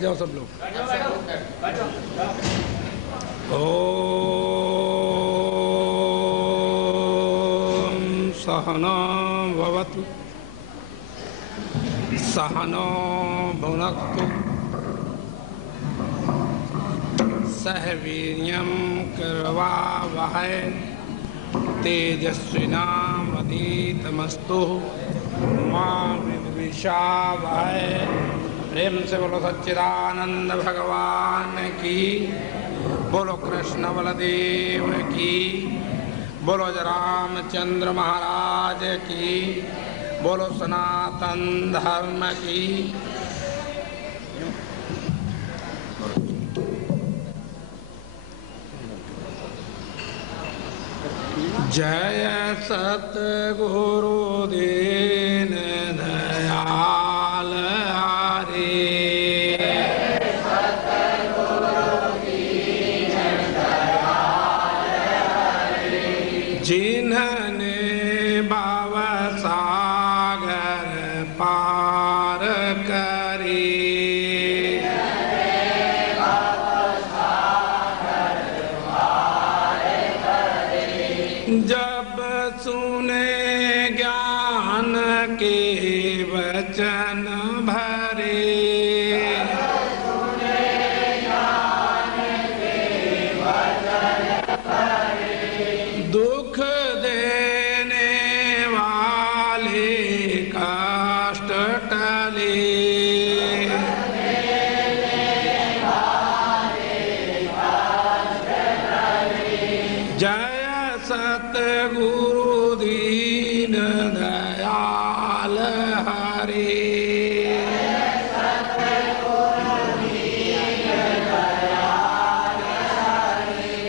जाओ सब लोग। ओम सहना भवतु सहनो भुनक्तु सह वीर्यं करवावहै तेजस्विनावधीतमस्तु मा विद्विषावहै। प्रेम से बोलो सच्चिदानंद भगवान की, बोलो कृष्ण बलदेव की, बोलो रामचंद्र महाराज की, बोलो सनातन धर्म की। जय सतगुरु दीन दयाल हरे, जिन्हने भव सागर पार करे, जब सुने ज्ञान के वचन भरे, दुख देने वाले कष्ट टले, जय सतगुरु दीन दयाल हरे।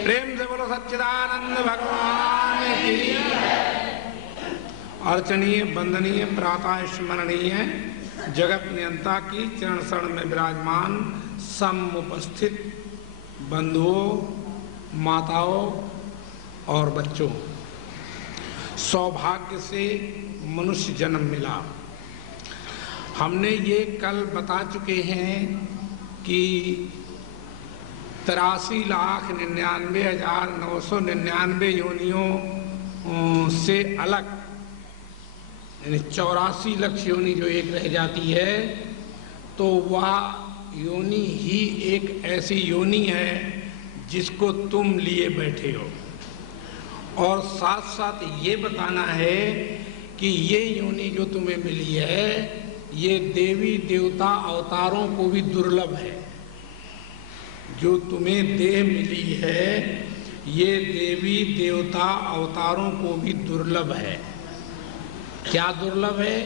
प्रेम से बोलो सच्चिदानंद भगवान की। अर्चनीय वंदनीय प्रातः स्मरणीय जगत नियंता की चरण शरण में विराजमान समुपस्थित बंधुओं, माताओं और बच्चों, सौभाग्य से मनुष्य जन्म मिला। हमने ये कल बता चुके हैं कि 83,99,999 योनियों से अलग, यानी 84 लाख योनि जो एक रह जाती है, तो वह योनि ही एक ऐसी योनि है जिसको तुम लिए बैठे हो। और साथ साथ ये बताना है कि ये योनि जो तुम्हें मिली है, ये देवी देवता अवतारों को भी दुर्लभ है। जो तुम्हें देह मिली है, ये देवी देवता अवतारों को भी दुर्लभ है। क्या दुर्लभ है?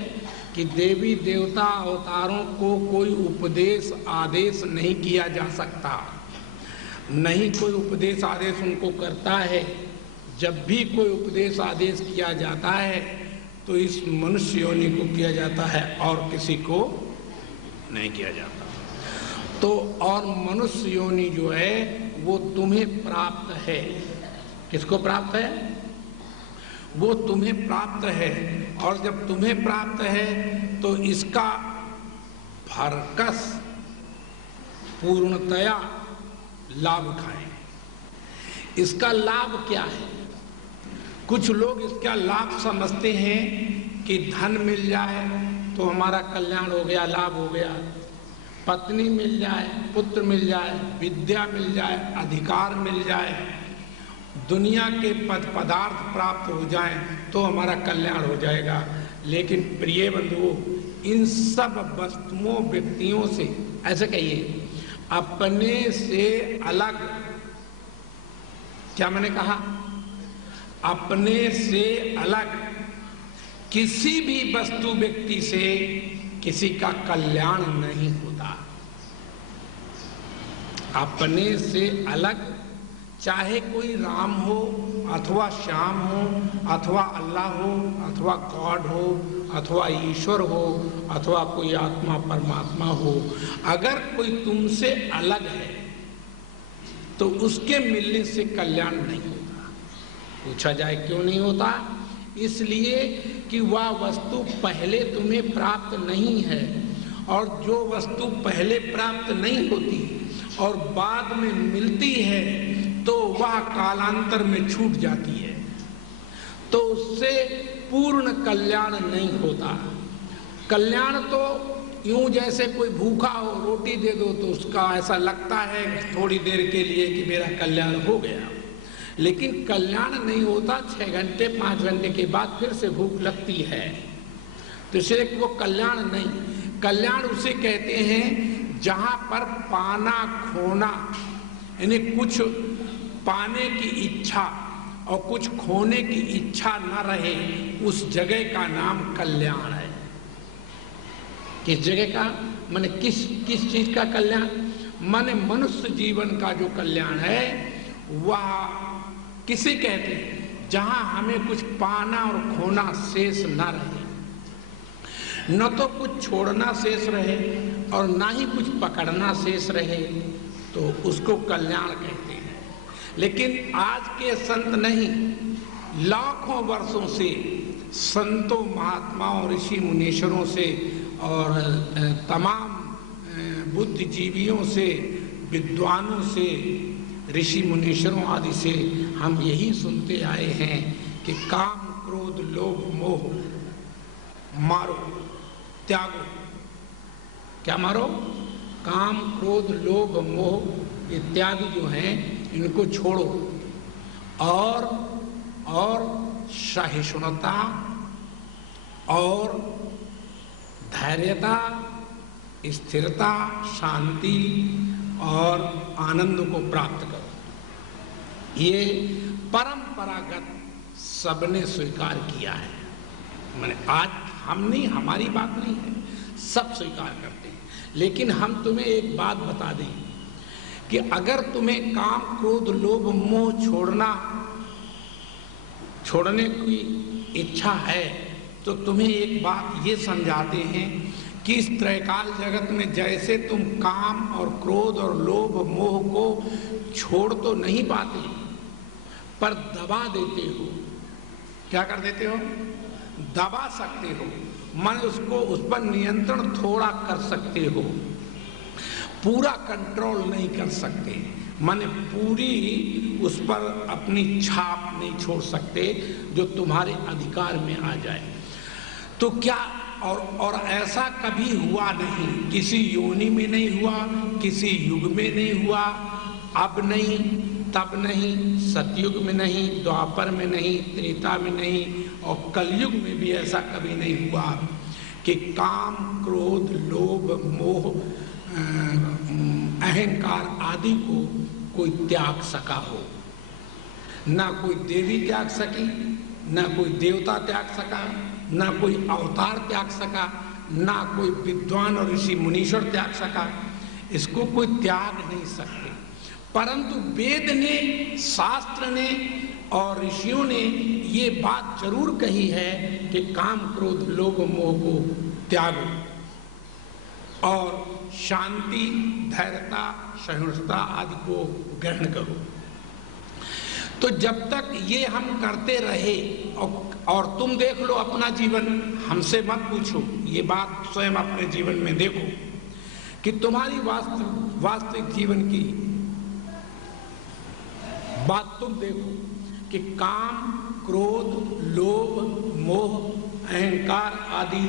कि देवी देवता अवतारों को कोई उपदेश आदेश नहीं किया जा सकता, नहीं कोई उपदेश आदेश उनको करता है। जब भी कोई उपदेश आदेश किया जाता है तो इस मनुष्य योनि को किया जाता है और किसी को नहीं किया जाता। तो और मनुष्य योनि जो है वो तुम्हें प्राप्त है। किसको प्राप्त है? वो तुम्हें प्राप्त है। और जब तुम्हें प्राप्त है तो इसका भरकस पूर्णतया लाभ उठाएं। इसका लाभ क्या है? कुछ लोग इसका लाभ समझते हैं कि धन मिल जाए तो हमारा कल्याण हो गया, लाभ हो गया। पत्नी मिल जाए, पुत्र मिल जाए, विद्या मिल जाए, अधिकार मिल जाए, दुनिया के पदार्थ प्राप्त हो जाएं तो हमारा कल्याण हो जाएगा। लेकिन प्रिय बंधुओं, इन सब वस्तुओं व्यक्तियों से, ऐसे कहिए, अपने से अलग, क्या मैंने कहा? अपने से अलग किसी भी वस्तु व्यक्ति से किसी का कल्याण नहीं होता। अपने से अलग चाहे कोई राम हो अथवा श्याम हो अथवा अल्लाह हो अथवा गॉड हो अथवा ईश्वर हो अथवा कोई आत्मा परमात्मा हो, अगर कोई तुमसे अलग है तो उसके मिलने से कल्याण नहीं होता। पूछा जाए क्यों नहीं होता? इसलिए कि वह वस्तु पहले तुम्हें प्राप्त नहीं है और जो वस्तु पहले प्राप्त नहीं होती और बाद में मिलती है तो वह कालांतर में छूट जाती है, तो उससे पूर्ण कल्याण नहीं होता। कल्याण तो यूं जैसे कोई भूखा हो, रोटी दे दो तो उसका ऐसा लगता है थोड़ी देर के लिए कि मेरा कल्याण हो गया, लेकिन कल्याण नहीं होता। 6 घंटे 5 घंटे के बाद फिर से भूख लगती है, तो इसलिए वो कल्याण नहीं। कल्याण उसे कहते हैं जहां पर पाना खोना, यानी कुछ पाने की इच्छा और कुछ खोने की इच्छा न रहे, उस जगह का नाम कल्याण है। किस जगह का माने किस चीज का कल्याण? माने मनुष्य जीवन का जो कल्याण है वह किसे कहते हैं? जहां हमें कुछ पाना और खोना शेष न रहे, न तो कुछ छोड़ना शेष रहे और ना ही कुछ पकड़ना शेष रहे, तो उसको कल्याण कहते हैं। लेकिन आज के संत नहीं, लाखों वर्षों से संतों महात्माओं ऋषि मुनीश्वरों से और तमाम बुद्धिजीवियों से, विद्वानों से, ऋषि मुनीश्वरों आदि से हम यही सुनते आए हैं कि काम क्रोध लोभ मोह मारो, त्यागो। क्या मारो? काम क्रोध लोभ मोह इत्यादि जो हैं इनको छोड़ो, और सहिष्णुता और धैर्यता, स्थिरता, शांति और आनंद को प्राप्त करो। ये परंपरागत सबने स्वीकार किया है। मैंने आज हम नहीं, हमारी बात नहीं है, सब स्वीकार करते हैं। लेकिन हम तुम्हें एक बात बता दें कि अगर तुम्हें काम क्रोध लोभ मोह छोड़ने की इच्छा है तो तुम्हें एक बात ये समझाते हैं कि इस त्रैकाल जगत में जैसे तुम काम और क्रोध और लोभ मोह को छोड़ तो नहीं पाते, पर दबा देते हो। क्या कर देते हो? दबा सकते हो, मन उसको, उस पर नियंत्रण थोड़ा कर सकते हो, पूरा कंट्रोल नहीं कर सकते। मन पूरी उस पर अपनी छाप नहीं छोड़ सकते जो तुम्हारे अधिकार में आ जाए। तो क्या और ऐसा कभी हुआ नहीं, किसी योनि में नहीं हुआ, किसी युग में नहीं हुआ, अब नहीं, तब नहीं, सतयुग में नहीं, द्वापर में नहीं, त्रेता में नहीं और कलयुग में भी ऐसा कभी नहीं हुआ कि काम क्रोध लोभ मोह अहंकार आदि को कोई त्याग सका हो। ना कोई देवी त्याग सकी, ना कोई देवता त्याग सका, ना कोई अवतार त्याग सका, ना कोई विद्वान और ऋषि मुनीश्वर त्याग सका। इसको कोई त्याग नहीं सकते। परंतु वेद ने, शास्त्र ने और ऋषियों ने ये बात जरूर कही है कि काम क्रोध लोभ मोह को त्यागो और शांति धैर्यता सहिष्णुता आदि को ग्रहण करो। तो जब तक ये हम करते रहे, और तुम देख लो अपना जीवन, हमसे मत पूछो, ये बात स्वयं अपने जीवन में देखो कि तुम्हारी वास्तविक जीवन की बात तुम देखो कि काम क्रोध लोभ मोह अहंकार आदि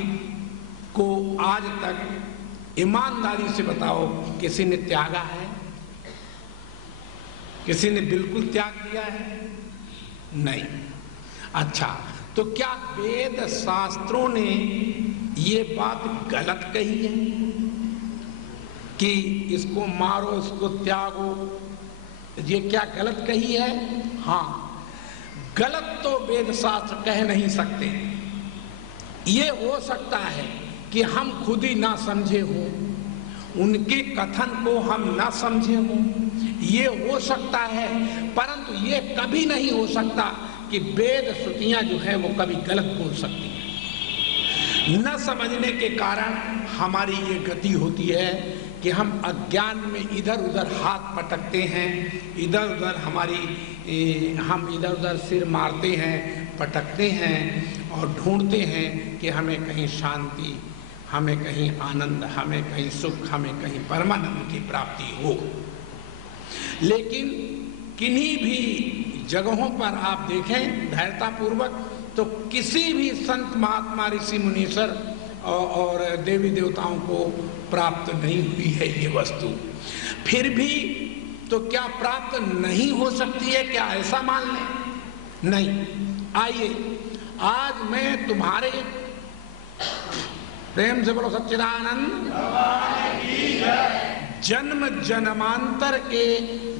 को आज तक ईमानदारी से बताओ किसी ने त्यागा है? किसी ने बिल्कुल त्याग दिया है? नहीं। अच्छा, तो क्या वेद शास्त्रों ने ये बात गलत कही है कि इसको मारो, इसको त्यागो? ये क्या गलत कही है? हाँ, गलत तो वेद शास्त्र कह नहीं सकते। ये हो सकता है कि हम खुद ही ना समझे हो, उनके कथन को हम ना समझे हो, ये हो सकता है। परंतु ये कभी नहीं हो सकता कि वेद श्रुतियां जो है वो कभी गलत बोल सकती हैं। न समझने के कारण हमारी ये गति होती है कि हम अज्ञान में इधर उधर हाथ पटकते हैं, इधर उधर हम इधर उधर सिर मारते हैं, पटकते हैं और ढूंढते हैं कि हमें कहीं शांति हमें कहीं आनंद, हमें कहीं सुख, हमें कहीं परमानंद की प्राप्ति हो। लेकिन किन्हीं भी जगहों पर आप देखें धैर्यतापूर्वक, तो किसी भी संत महात्मा ऋषि मुनीश्वर और देवी देवताओं को प्राप्त नहीं हुई है ये वस्तु। फिर भी तो क्या प्राप्त नहीं हो सकती है, क्या ऐसा मान लें? नहीं। आइए आज मैं तुम्हारे, प्रेम से बोलो सच्चिदानंद, जन्म जन्मांतर के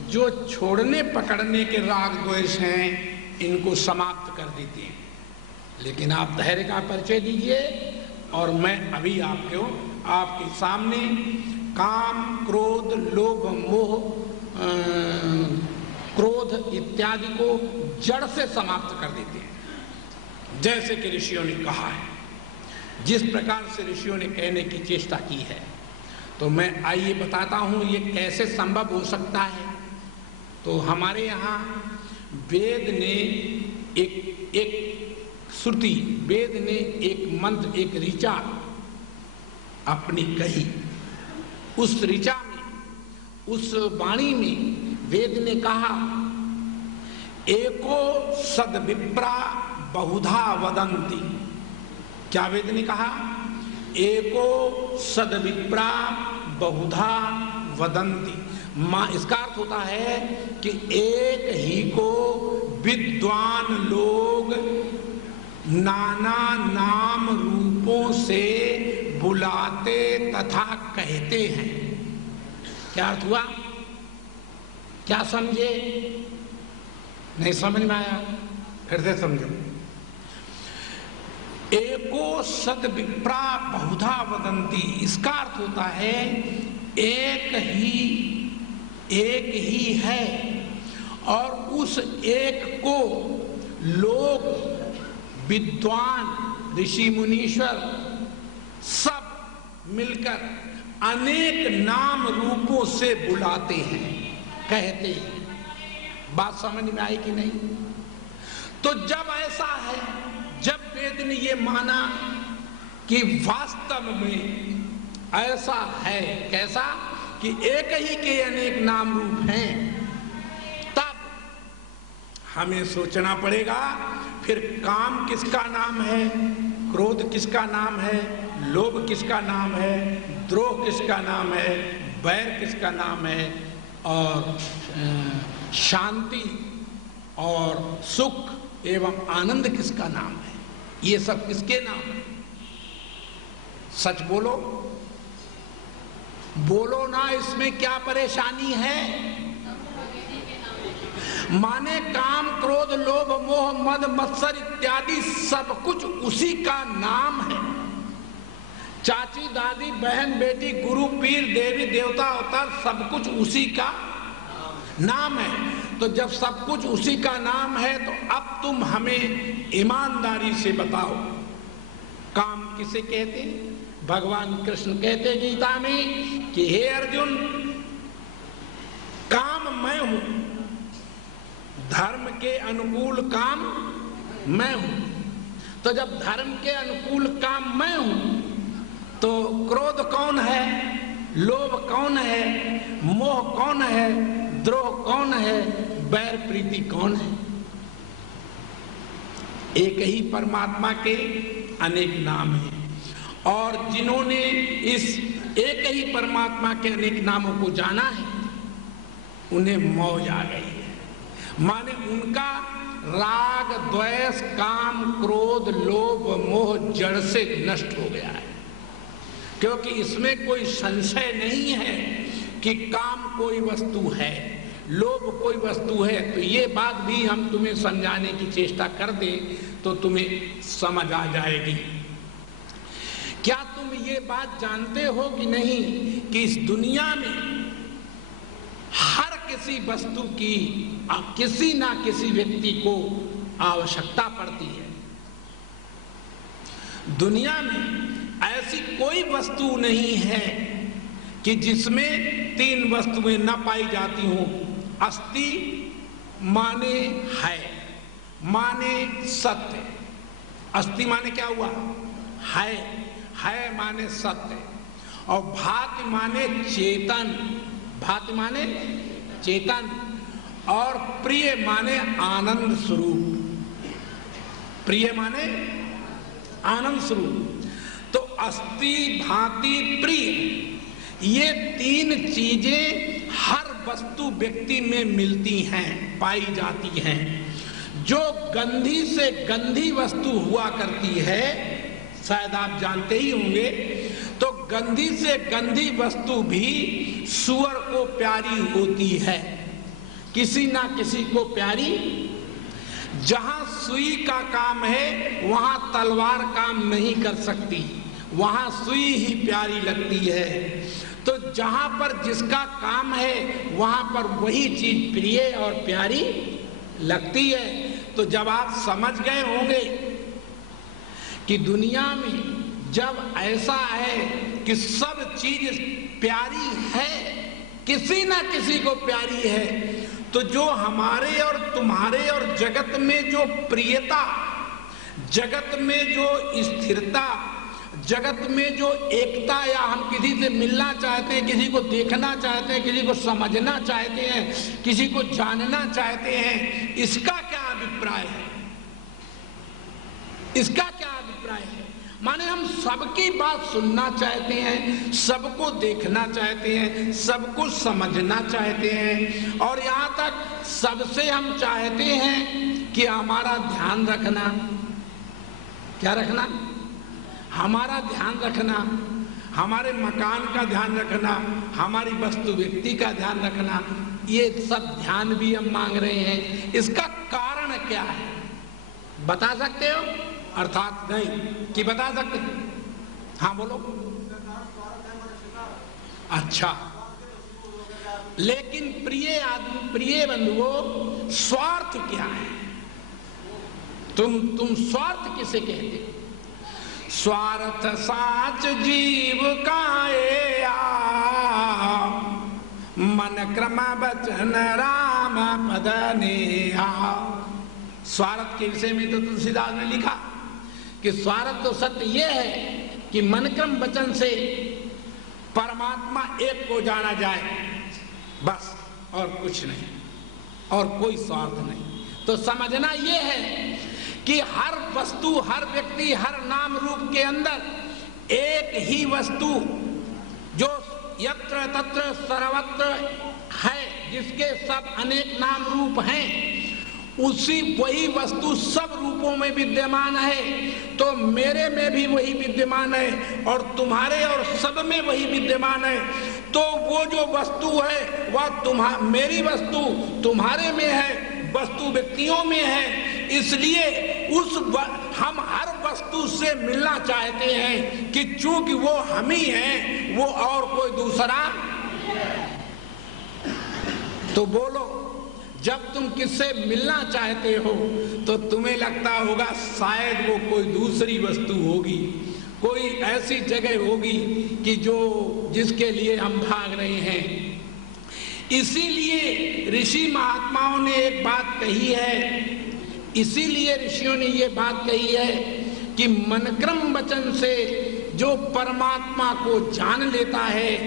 जो छोड़ने पकड़ने के राग द्वेष हैं इनको समाप्त कर देते हैं। लेकिन आप धैर्य का परिचय दीजिए और मैं अभी आपके सामने काम, क्रोध, लोभ, मोह, क्रोध इत्यादि को जड़ से समाप्त कर देते हैं, जैसे कि ऋषियों ने कहा है, जिस प्रकार से ऋषियों ने कहने की चेष्टा की है। तो मैं आइए बताता हूं ये कैसे संभव हो सकता है। तो हमारे यहाँ वेद ने एक श्रुति, वेद ने एक मंत्र, एक ऋचा अपनी कही। उस ऋचा में, उस वाणी में वेद ने कहा, एको सद्विप्रा बहुधा वदन्ति। क्या वेद ने कहा? एको सद्विप्रा बहुधा वदन्ति। इसका अर्थ होता है कि एक ही को विद्वान लोग नाना नाम रूपों से बुलाते तथा कहते हैं। क्या अर्थ हुआ? क्या समझे? नहीं समझ में आया? फिर से समझो। एको सद्विप्रा बहुधा वदन्ति, इसका अर्थ होता है एक ही है और उस एक को लोग, विद्वान, ऋषि मुनीश्वर सब मिलकर अनेक नाम रूपों से बुलाते हैं, कहते हैं। बात समझ में आई कि नहीं? तो जब ऐसा है, जब वेद ने ये माना कि वास्तव में ऐसा है, कैसा कि एक ही के अनेक नाम रूप हैं, तब हमें सोचना पड़ेगा फिर काम किसका नाम है, क्रोध किसका नाम है, लोभ किसका नाम है, द्रोह किसका नाम है, बैर किसका नाम है, और शांति और सुख एवं आनंद किसका नाम है। ये सब किसके नाम है? सच बोलो, बोलो ना, इसमें क्या परेशानी है? माने काम, क्रोध, लोभ, मोह, मद, मत्सर इत्यादि सब कुछ उसी का नाम है। चाची, दादी, बहन, बेटी, गुरु, पीर, देवी, देवता, अवतार सब कुछ उसी का नाम है। तो जब सब कुछ उसी का नाम है तो अब तुम हमें ईमानदारी से बताओ, काम किसे कहते हैं? भगवान कृष्ण कहते गीता में कि हे अर्जुन, काम मैं हूं, धर्म के अनुकूल काम मैं हूं। तो जब धर्म के अनुकूल काम मैं हूं तो क्रोध कौन है, लोभ कौन है, मोह कौन है, द्रोह कौन है, बैर प्रीति कौन है? एक ही परमात्मा के अनेक नाम हैं और जिन्होंने इस एक ही परमात्मा के अनेक नामों को जाना है उन्हें मौज आ गई है। माने उनका राग, द्वेष, काम, क्रोध, लोभ, मोह जड़ से नष्ट हो गया है, क्योंकि इसमें कोई संशय नहीं है कि काम कोई वस्तु है, लोभ कोई वस्तु है। तो ये बात भी हम तुम्हें समझाने की चेष्टा कर दें तो तुम्हें समझ आ जाएगी। क्या तुम ये बात जानते हो कि नहीं कि इस दुनिया में हर किसी वस्तु की किसी ना किसी व्यक्ति को आवश्यकता पड़ती है। दुनिया में ऐसी कोई वस्तु नहीं है कि जिसमें तीन वस्तुएं न पाई जाती हों। अस्ति माने है, माने सत्य। अस्ति माने क्या हुआ? है। है माने सत्य, और भाति माने चेतन, भाति माने चेतन, और प्रिय माने आनंद स्वरूप, प्रिय माने आनंद स्वरूप। तो अस्ति भांति प्रिय, ये तीन चीजें हर वस्तु व्यक्ति में मिलती हैं, पाई जाती हैं। जो गंधी से गंधी वस्तु हुआ करती है, शायद आप जानते ही होंगे, तो गंधी से गंधी वस्तु भी सूअर को प्यारी होती है, किसी ना किसी को प्यारी। जहां सुई का काम है वहां तलवार काम नहीं कर सकती, वहां सुई ही प्यारी लगती है। तो जहां पर जिसका काम है वहां पर वही चीज प्रिय और प्यारी लगती है। तो जब आप समझ गए होंगे कि दुनिया में जब ऐसा है कि सब चीज प्यारी है, किसी ना किसी को प्यारी है, तो जो हमारे और तुम्हारे और जगत में जो प्रियता, जगत में जो स्थिरता, जगत में जो एकता, या हम किसी से मिलना चाहते हैं, किसी को देखना चाहते हैं, किसी को समझना चाहते हैं, किसी को जानना चाहते हैं, इसका क्या अभिप्राय है? इसका क्या अभिप्राय है? माने हम सबकी बात सुनना चाहते हैं, सबको देखना चाहते हैं, सबको समझना चाहते हैं, और यहाँ तक सबसे हम चाहते हैं कि हमारा ध्यान रखना। क्या रखना? हमारा ध्यान रखना, हमारे मकान का ध्यान रखना, हमारी वस्तु व्यक्ति का ध्यान रखना, ये सब ध्यान भी हम मांग रहे हैं। इसका कारण क्या है, बता सकते हो? अर्थात नहीं कि बता सकते? हाँ बोलो। अच्छा, लेकिन प्रिय आदमी, प्रिय बंधुओं, स्वार्थ क्या है? तुम स्वार्थ किसे कहते हो? स्वार्थ साच जीव काए मन क्रम बचन राम पद नेहा। स्वार्थ के विषय में तो तुलसीदास ने लिखा कि स्वार्थ तो सत्य ये है कि मन क्रम वचन से परमात्मा एक को जाना जाए, बस, और कुछ नहीं, और कोई स्वार्थ नहीं। तो समझना ये है कि हर वस्तु, हर व्यक्ति, हर नाम रूप के अंदर एक ही वस्तु जो यत्र तत्र सर्वत्र है, जिसके सब अनेक नाम रूप हैं, उसी वही वस्तु सब रूपों में विद्यमान है। तो मेरे में भी वही विद्यमान है, और तुम्हारे और सब में वही विद्यमान है। तो वो जो वस्तु है वह मेरी वस्तु तुम्हारे में है, वस्तु व्यक्तियों में है। इसलिए हम हर वस्तु से मिलना चाहते हैं कि चूंकि वो हम ही हैं, वो और कोई दूसरा। तो बोलो, जब तुम किससे मिलना चाहते हो तो तुम्हें लगता होगा शायद वो कोई दूसरी वस्तु होगी, कोई ऐसी जगह होगी कि जिसके लिए हम भाग रहे हैं। इसीलिए ऋषि महात्माओं ने एक बात कही है, इसीलिए ऋषियों ने ये बात कही है कि मनक्रम वचन से जो परमात्मा को जान लेता है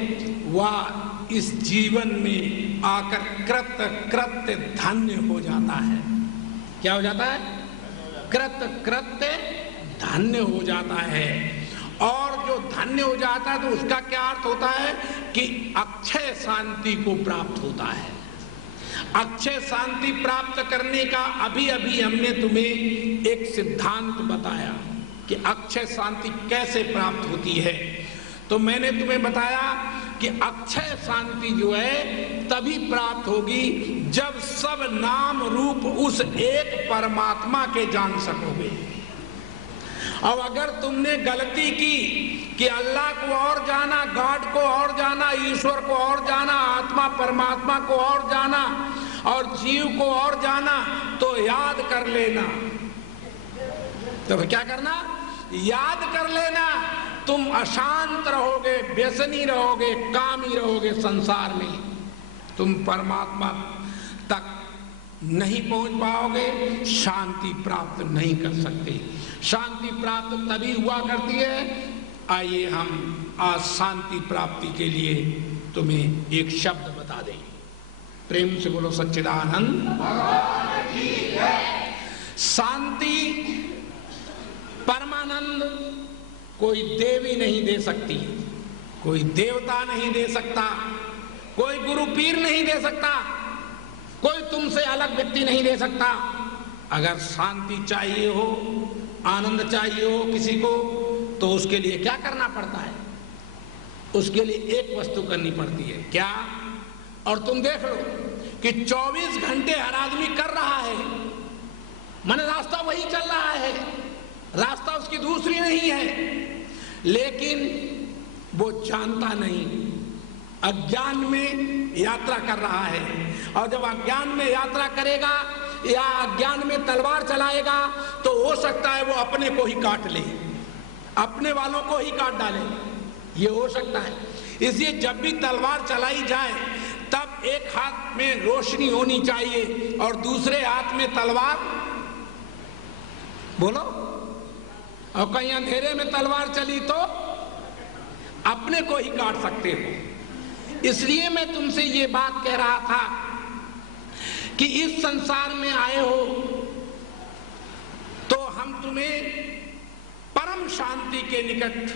वह इस जीवन में आकर कृत्य धन्य हो जाता है। क्या हो जाता है? कृत्य धन्य हो जाता है। और जो धन्य हो जाता है तो उसका क्या अर्थ होता है कि अक्षय शांति को प्राप्त होता है। अक्षय शांति प्राप्त करने का अभी अभी हमने तुम्हें एक सिद्धांत बताया कि अक्षय शांति कैसे प्राप्त होती है। तो मैंने तुम्हें बताया कि अक्षय शांति जो है तभी प्राप्त होगी जब सब नाम रूप उस एक परमात्मा के जान सकोगे। अब अगर तुमने गलती की कि अल्लाह को और जाना, गॉड को और जाना, ईश्वर को और जाना, आत्मा परमात्मा को और जाना और जीव को और जाना, तो याद कर लेना। तो क्या करना? याद कर लेना। तुम अशांत रहोगे, व्यसनी रहोगे, कामी रहोगे संसार में। तुम परमात्मा तक नहीं पहुंच पाओगे, शांति प्राप्त नहीं कर सकते। शांति प्राप्त तभी हुआ करती है आइए हम आज शांति प्राप्ति के लिए तुम्हें एक शब्द बता दें। प्रेम से बोलो सच्चिदानंद। शांति परमानंद कोई देवी नहीं दे सकती, कोई देवता नहीं दे सकता, कोई गुरु पीर नहीं दे सकता, कोई तुमसे अलग व्यक्ति नहीं दे सकता। अगर शांति चाहिए हो, आनंद चाहिए हो किसी को, तो उसके लिए क्या करना पड़ता है? उसके लिए एक वस्तु करनी पड़ती है। क्या? और तुम देख लो कि 24 घंटे हर आदमी कर रहा है, मन रास्ता वही चल रहा है, रास्ता उसकी दूसरी नहीं है, लेकिन वो जानता नहीं, अज्ञान में यात्रा कर रहा है। और जब अज्ञान में यात्रा करेगा या अज्ञान में तलवार चलाएगा तो हो सकता है वो अपने को ही काट ले, अपने वालों को ही काट डाले, ये हो सकता है। इसलिए जब भी तलवार चलाई जाए तब एक हाथ में रोशनी होनी चाहिए और दूसरे हाथ में तलवार। बोलो, और कहीं अंधेरे में तलवार चली तो अपने को ही काट सकते हो। इसलिए मैं तुमसे ये बात कह रहा था कि इस संसार में आए हो तो हम तुम्हें परम शांति के निकट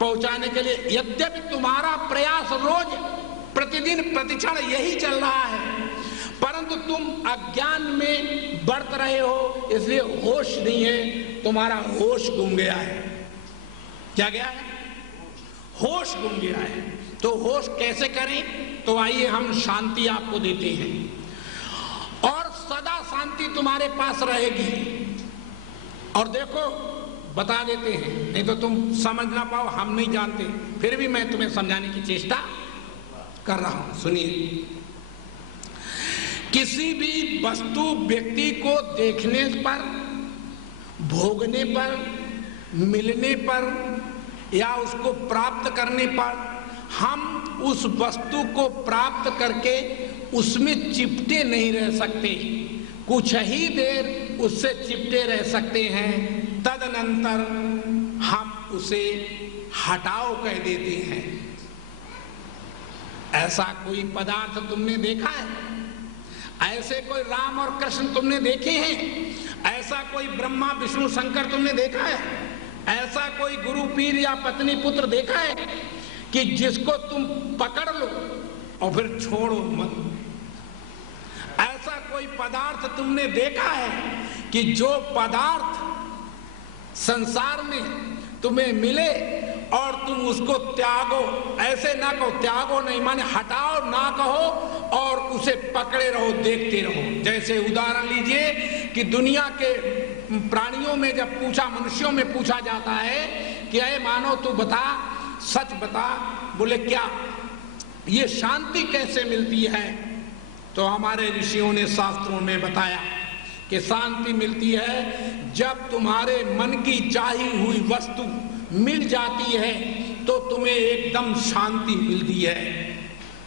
पहुंचाने के लिए, यद्यपि तुम्हारा प्रयास रोज प्रतिदिन प्रतिक्षण यही चल रहा है, परंतु तुम अज्ञान में बढ़त रहे हो, इसलिए होश नहीं है, तुम्हारा होश गुम गया है। क्या गया है? होश गुम गया है। तो होश कैसे करें? तो आइए हम शांति आपको देते हैं और सदा शांति तुम्हारे पास रहेगी। और देखो, बता देते हैं, नहीं तो तुम समझ ना पाओ, हम नहीं जानते, फिर भी मैं तुम्हें समझाने की चेष्टा कर रहा हूं। सुनिए, किसी भी वस्तु व्यक्ति को देखने पर, भोगने पर, मिलने पर या उसको प्राप्त करने पर हम उस वस्तु को प्राप्त करके उसमें चिपटे नहीं रह सकते, कुछ ही देर उससे चिपटे रह सकते हैं, तदनंतर हम उसे हटाओ कह देते हैं। ऐसा कोई पदार्थ तुमने देखा है? ऐसे कोई राम और कृष्ण तुमने देखे हैं? ऐसा कोई ब्रह्मा विष्णु शंकर तुमने देखा है? ऐसा कोई गुरु पीर या पत्नी पुत्र देखा है कि जिसको तुम पकड़ लो और फिर छोड़ो मत? ऐसा कोई पदार्थ तुमने देखा है कि जो पदार्थ संसार में तुम्हें मिले और तुम उसको त्यागो? ऐसे ना कहो, त्यागो नहीं माने हटाओ ना कहो, और उसे पकड़े रहो, देखते रहो। जैसे उदाहरण लीजिए कि दुनिया के प्राणियों में जब पूछा, मनुष्यों में पूछा जाता है कि अरे मानो तू बता, सच बता, बोले क्या, ये शांति कैसे मिलती है? तो हमारे ऋषियों ने शास्त्रों में बताया कि शांति मिलती है जब तुम्हारे मन की चाही हुई वस्तु मिल जाती है तो तुम्हें एकदम शांति मिलती है।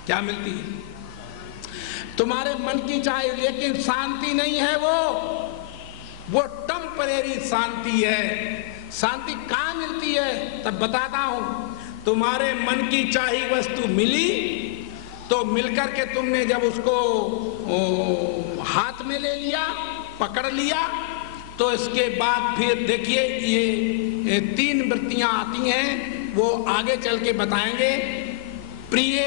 क्या मिलती है? तुम्हारे मन की चाही, लेकिन शांति नहीं है वो टेम्परेरी शांति है। शांति कहाँ मिलती है? तब बताता हूं। तुम्हारे मन की चाही वस्तु मिली तो मिलकर के तुमने जब उसको हाथ में ले लिया, पकड़ लिया, तो इसके बाद फिर देखिए ये 3 वृत्तियां आती हैं, वो आगे चल के बताएंगे। प्रिय,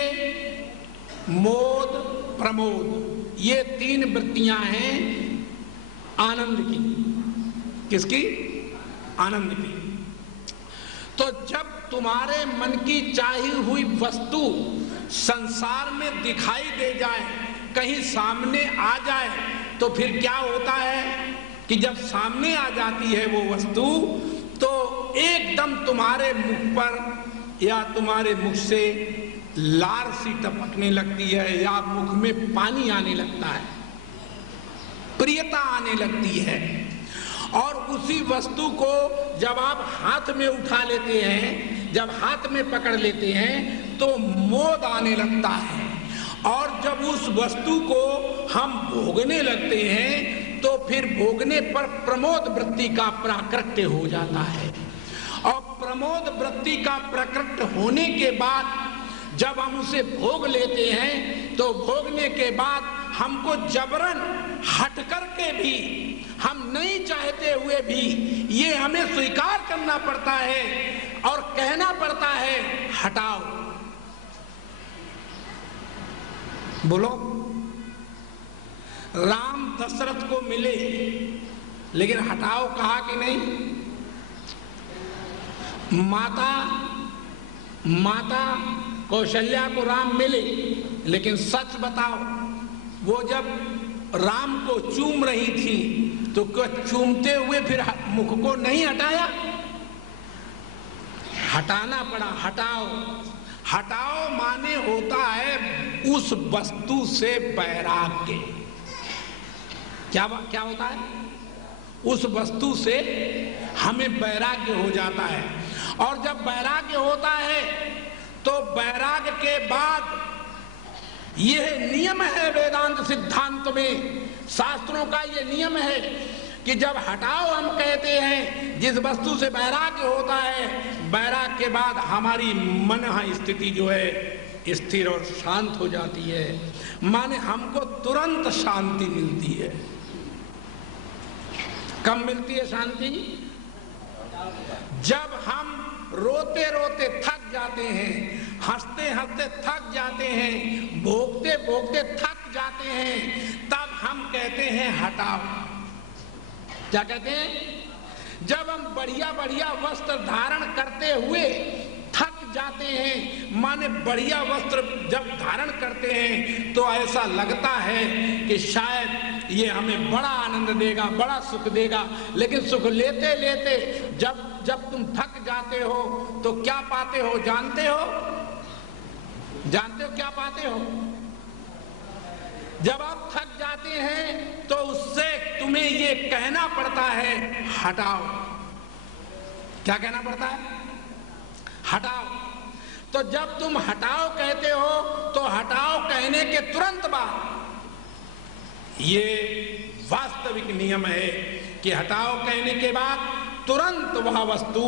मोद, प्रमोद, ये 3 वृत्तियां हैं आनंद की। किसकी? आनंद की। तो जब तुम्हारे मन की चाही हुई वस्तु संसार में दिखाई दे जाए, कहीं सामने आ जाए, तो फिर क्या होता है कि जब सामने आ जाती है वो वस्तु तो एकदम तुम्हारे मुख पर या तुम्हारे मुख से लार सी टपकने लगती है या मुख में पानी आने लगता है, प्रियता आने लगती है। और उसी वस्तु को जब आप हाथ में उठा लेते हैं, जब हाथ में पकड़ लेते हैं तो मोद आने लगता है। और जब उस वस्तु को हम भोगने लगते हैं तो फिर भोगने पर प्रमोद वृत्ति का प्राकट्य हो जाता है। और प्रमोद वृत्ति का प्रकट होने के बाद जब हम उसे भोग लेते हैं तो भोगने के बाद हमको जबरन हट करके भी, हम नहीं चाहते हुए भी ये हमें स्वीकार करना पड़ता है और कहना पड़ता है हटाओ। बोलो, राम दशरथ को मिले लेकिन हटाओ कहा कि नहीं? माता कौशल्या को राम मिले, लेकिन सच बताओ, वो जब राम को चूम रही थी तो क्या चूमते हुए फिर मुख को नहीं हटाया? हटाना पड़ा। हटाओ, हटाओ माने होता है उस वस्तु से वैराग्य। क्या होता है? उस वस्तु से हमें वैराग्य हो जाता है, और जब वैराग्य होता है तो वैराग्य के बाद यह नियम है वेदांत सिद्धांत में, शास्त्रों का यह नियम है कि जब हटाओ हम कहते हैं, जिस वस्तु से वैराग्य होता है, वैराग्य के बाद हमारी मन स्थिति जो है स्थिर और शांत हो जाती है, माने हमको तुरंत शांति मिलती है। कब मिलती है शांति? जब हम रोते रोते थक जाते हैं, हंसते हंसते थक जाते हैं, भोगते भोगते थक जाते हैं, तब हम कहते हैं हटाओ। क्या कहते हैं? जब हम बढ़िया बढ़िया वस्त्र धारण करते हुए थक जाते हैं, माने बढ़िया वस्त्र जब धारण करते हैं तो ऐसा लगता है कि शायद ये हमें बड़ा आनंद देगा, बड़ा सुख देगा, लेकिन सुख लेते लेते जब तुम थक जाते हो तो क्या पाते हो? जानते हो क्या पाते हो? जब आप थक जाते हैं तो उससे तुम्हें ये कहना पड़ता है हटाओ। क्या कहना पड़ता है? हटाओ। तो जब तुम हटाओ कहते हो तो हटाओ कहने के तुरंत बाद ये वास्तविक नियम है कि हटाओ कहने के बाद तुरंत वह वस्तु,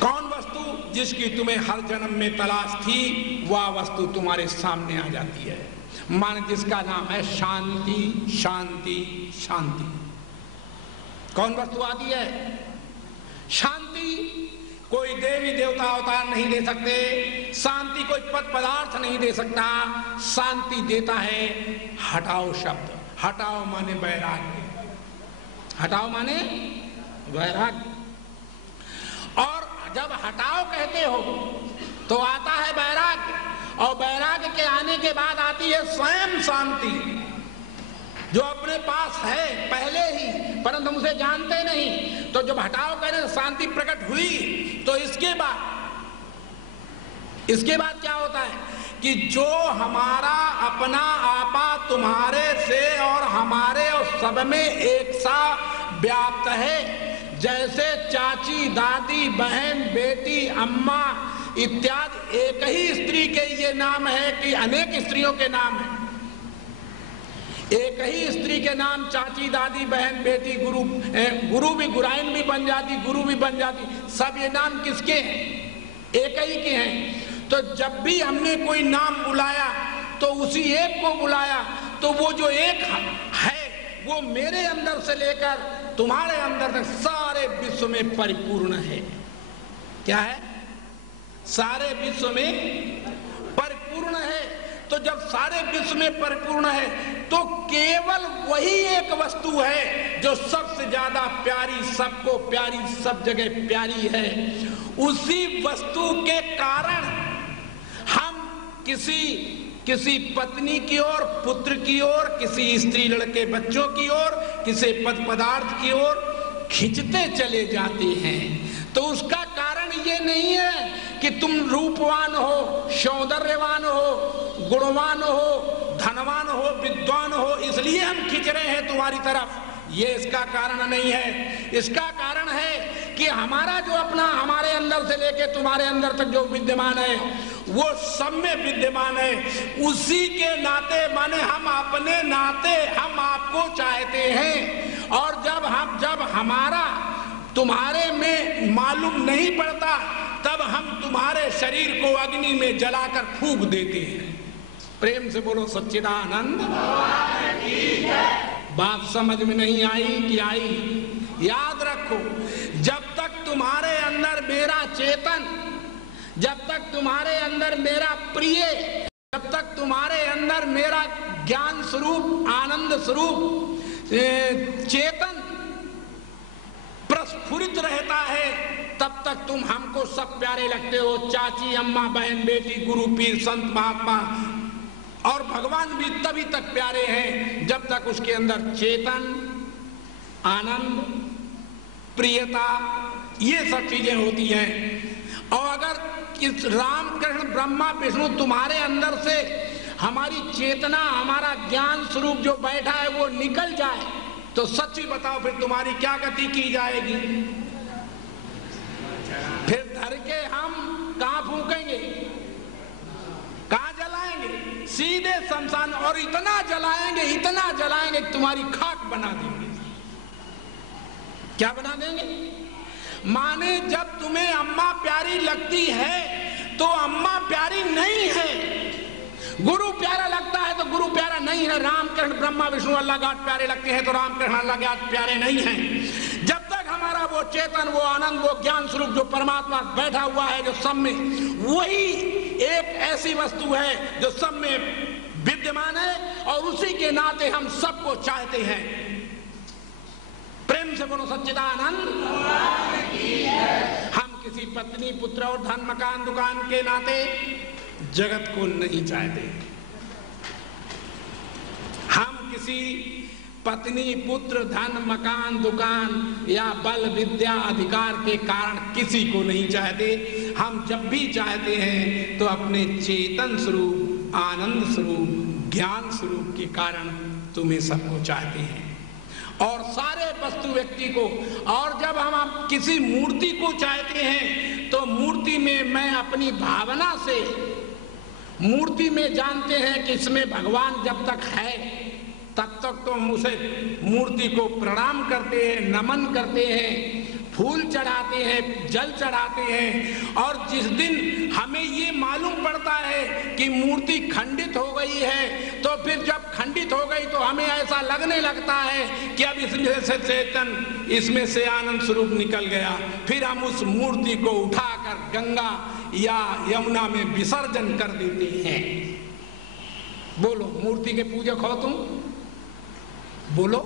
कौन वस्तु? जिसकी तुम्हें हर जन्म में तलाश थी, वह वस्तु तुम्हारे सामने आ जाती है। मान जिसका नाम है शांति, शांति, शांति। कौन वस्तु आती है? शांति। कोई देवी देवता अवतार नहीं दे सकते, शांति कोई पद पदार्थ नहीं दे सकता। शांति देता है हटाओ शब्द। हटाओ माने वैराग्य, हटाओ माने वैराग्य। और जब हटाओ कहते हो तो आता है वैराग्य, और वैराग्य के आने के बाद आती है स्वयं शांति, जो अपने पास है पहले ही, परंतु हम उसे जानते नहीं। तो जब हटाओ कहने शांति प्रकट हुई तो इसके बाद क्या होता है कि जो हमारा अपना आपा तुम्हारे से और हमारे और सब में एक सा व्याप्त है, जैसे चाची, दादी, बहन, बेटी, अम्मा इत्यादि एक ही स्त्री के ये नाम है कि अनेक स्त्रियों के नाम है। एक ही स्त्री के नाम चाची, दादी, बहन, बेटी, गुरु भी, गुराइन भी बन जाती, गुरु भी बन जाती। सब ये नाम किसके हैं? एक ही के हैं। तो जब भी हमने कोई नाम बुलाया तो उसी एक को बुलाया, तो वो जो एक है वो मेरे अंदर से लेकर तुम्हारे अंदर तक सारे विश्व में परिपूर्ण है। क्या है? सारे विश्व में परिपूर्ण है। तो जब सारे विश्व में परिपूर्ण है तो केवल वही एक वस्तु है जो सबसे ज्यादा प्यारी, सबको प्यारी, सब जगह प्यारी है। उसी वस्तु के कारण हम किसी पत्नी की ओर, पुत्र की ओर, किसी स्त्री, लड़के, बच्चों की ओर, किसी पद पदार्थ की ओर खिंचते चले जाते हैं। तो उसका कारण ये नहीं है कि तुम रूपवान हो, सौंदर्यवान हो, गुणवान हो, धनवान हो, विद्वान हो, इसलिए हम खींच रहे हैं तुम्हारी तरफ। ये इसका कारण नहीं है। इसका कारण है कि हमारा जो अपना, हमारे अंदर से लेके तुम्हारे अंदर तक जो विद्यमान है वो सब में विद्यमान है। उसी के नाते, माने हम अपने नाते हम आपको चाहते हैं। और जब हमारा तुम्हारे में मालूम नहीं पड़ता, तब हम तुम्हारे शरीर को अग्नि में जलाकर फूंक देते हैं। प्रेम से बोलो सच्चिदानंद। बात समझ में नहीं आई कि आई? याद रखो, जब तक तुम्हारे अंदर मेरा चेतन, जब तक तुम्हारे अंदर मेरा प्रिय, जब तक तुम्हारे अंदर मेरा ज्ञान स्वरूप, आनंद स्वरूप चेतन प्रस्फुरित रहता है, तब तक तुम हमको सब प्यारे लगते हो। चाची, अम्मा, बहन, बेटी, गुरु, पीर, संत, महात्मा और भगवान भी तभी तक प्यारे हैं जब तक उसके अंदर चेतन, आनंद, प्रियता, ये सब चीजें होती हैं। और अगर इस राम कृष्ण ब्रह्मा विष्णु तुम्हारे अंदर से हमारी चेतना, हमारा ज्ञान स्वरूप जो बैठा है वो निकल जाए, तो सच्ची बताओ फिर तुम्हारी क्या गति की जाएगी? फिर धर के हम कहां फूकेंगे, कहां जलाएंगे? सीधे शमशान। और इतना जलाएंगे, इतना जलाएंगे कि तुम्हारी खाक बना देंगे। क्या बना देंगे? माने जब तुम्हें अम्मा प्यारी लगती है तो अम्मा प्यारी नहीं है, गुरु प्यारा लगता है तो गुरु प्यारा नहीं है, राम कृष्ण ब्रह्मा विष्णु अल्लाह गाट प्यारे लगते हैं तो राम कृष्ण अल्लाह गाट प्यारे नहीं हैं। जब तक हमारा वो चेतन, वो आनंद, वो ज्ञान स्वरूप जो परमात्मा बैठा हुआ है जो सब में, वही एक ऐसी वस्तु है जो सब में विद्यमान है और उसी के नाते हम सबको चाहते हैं। प्रेम से बोलो सच्चिदानंद। हम किसी पत्नी, पुत्र और धन, मकान, दुकान के नाते जगत को नहीं चाहते। हम किसी पत्नी, पुत्र, धन, मकान, दुकान या बल, विद्या, अधिकार के कारण किसी को नहीं चाहते। हम जब भी चाहते हैं तो अपने चेतन स्वरूप, आनंद स्वरूप, ज्ञान स्वरूप के कारण तुम्हें सबको चाहते हैं और सारे वस्तु व्यक्ति को। और जब हम किसी मूर्ति को चाहते हैं तो मूर्ति में मैं अपनी भावना से, मूर्ति में जानते हैं कि इसमें भगवान जब तक है तब तक तो हम उसे मूर्ति को प्रणाम करते हैं, नमन करते हैं, फूल चढ़ाते हैं, जल चढ़ाते हैं। और जिस दिन हमें ये मालूम पड़ता है कि मूर्ति खंडित हो गई है, तो फिर जब खंडित हो गई तो हमें ऐसा लगने लगता है कि अब इसमें से चेतन, इसमें से आनंद स्वरूप निकल गया। फिर हम उस मूर्ति को उठाकर गंगा या यमुना में विसर्जन कर देते हैं। बोलो, मूर्ति के पूजक हो तुम? बोलो,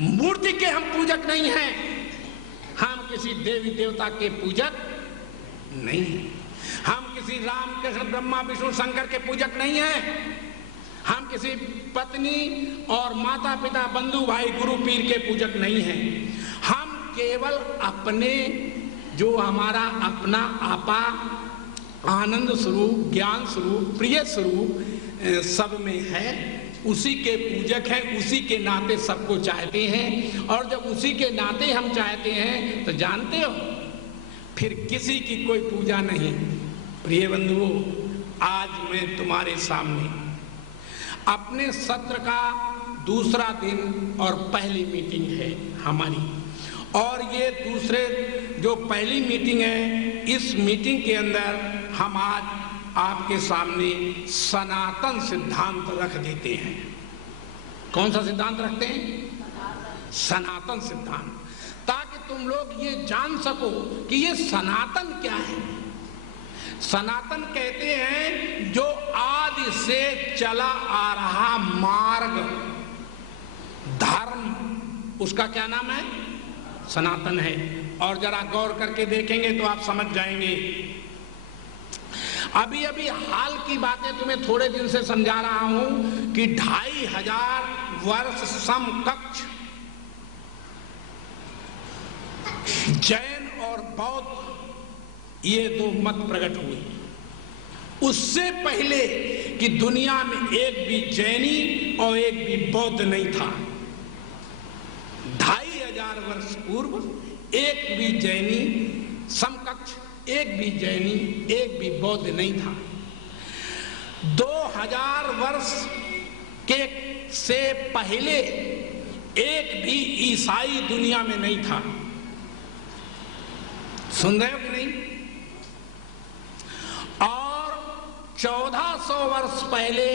मूर्ति के हम पूजक नहीं हैं। हम किसी देवी देवता के पूजक नहीं हैं। हम किसी राम कृष्ण ब्रह्मा विष्णु शंकर के पूजक नहीं हैं। हम किसी पत्नी और माता पिता, बंधु भाई, गुरु पीर के पूजक नहीं हैं। हम केवल अपने, जो हमारा अपना आपा, आनंद स्वरूप, ज्ञान स्वरूप, प्रिय स्वरूप सब में है, उसी के पूजक हैं, उसी के नाते सबको चाहते हैं। और जब उसी के नाते हम चाहते हैं तो जानते हो फिर किसी की कोई पूजा नहीं। प्रिय बंधुओं, आज मैं तुम्हारे सामने अपने सत्र का दूसरा दिन और पहली मीटिंग है हमारी। और ये दूसरे जो पहली मीटिंग है, इस मीटिंग के अंदर हम आज आपके सामने सनातन सिद्धांत रख देते हैं। कौन सा सिद्धांत रखते हैं? सनातन सिद्धांत, ताकि तुम लोग ये जान सको कि ये सनातन क्या है। सनातन कहते हैं जो आदि से चला आ रहा मार्ग, धर्म, उसका क्या नाम है? सनातन है। और जरा गौर करके देखेंगे तो आप समझ जाएंगे। अभी अभी हाल की बातें तुम्हें थोड़े दिन से समझा रहा हूं कि 2500 वर्ष समकक्ष जैन और बौद्ध ये दो मत प्रकट हुए। उससे पहले कि दुनिया में एक भी जैनी और एक भी बौद्ध नहीं था। 2500 वर्ष पूर्व एक भी जैनी समकक्ष, एक भी जैनी, एक भी बौद्ध नहीं था। 2000 वर्ष के से पहले एक भी ईसाई दुनिया में नहीं था। सुन रहे हो कि नहीं? और 1400 वर्ष पहले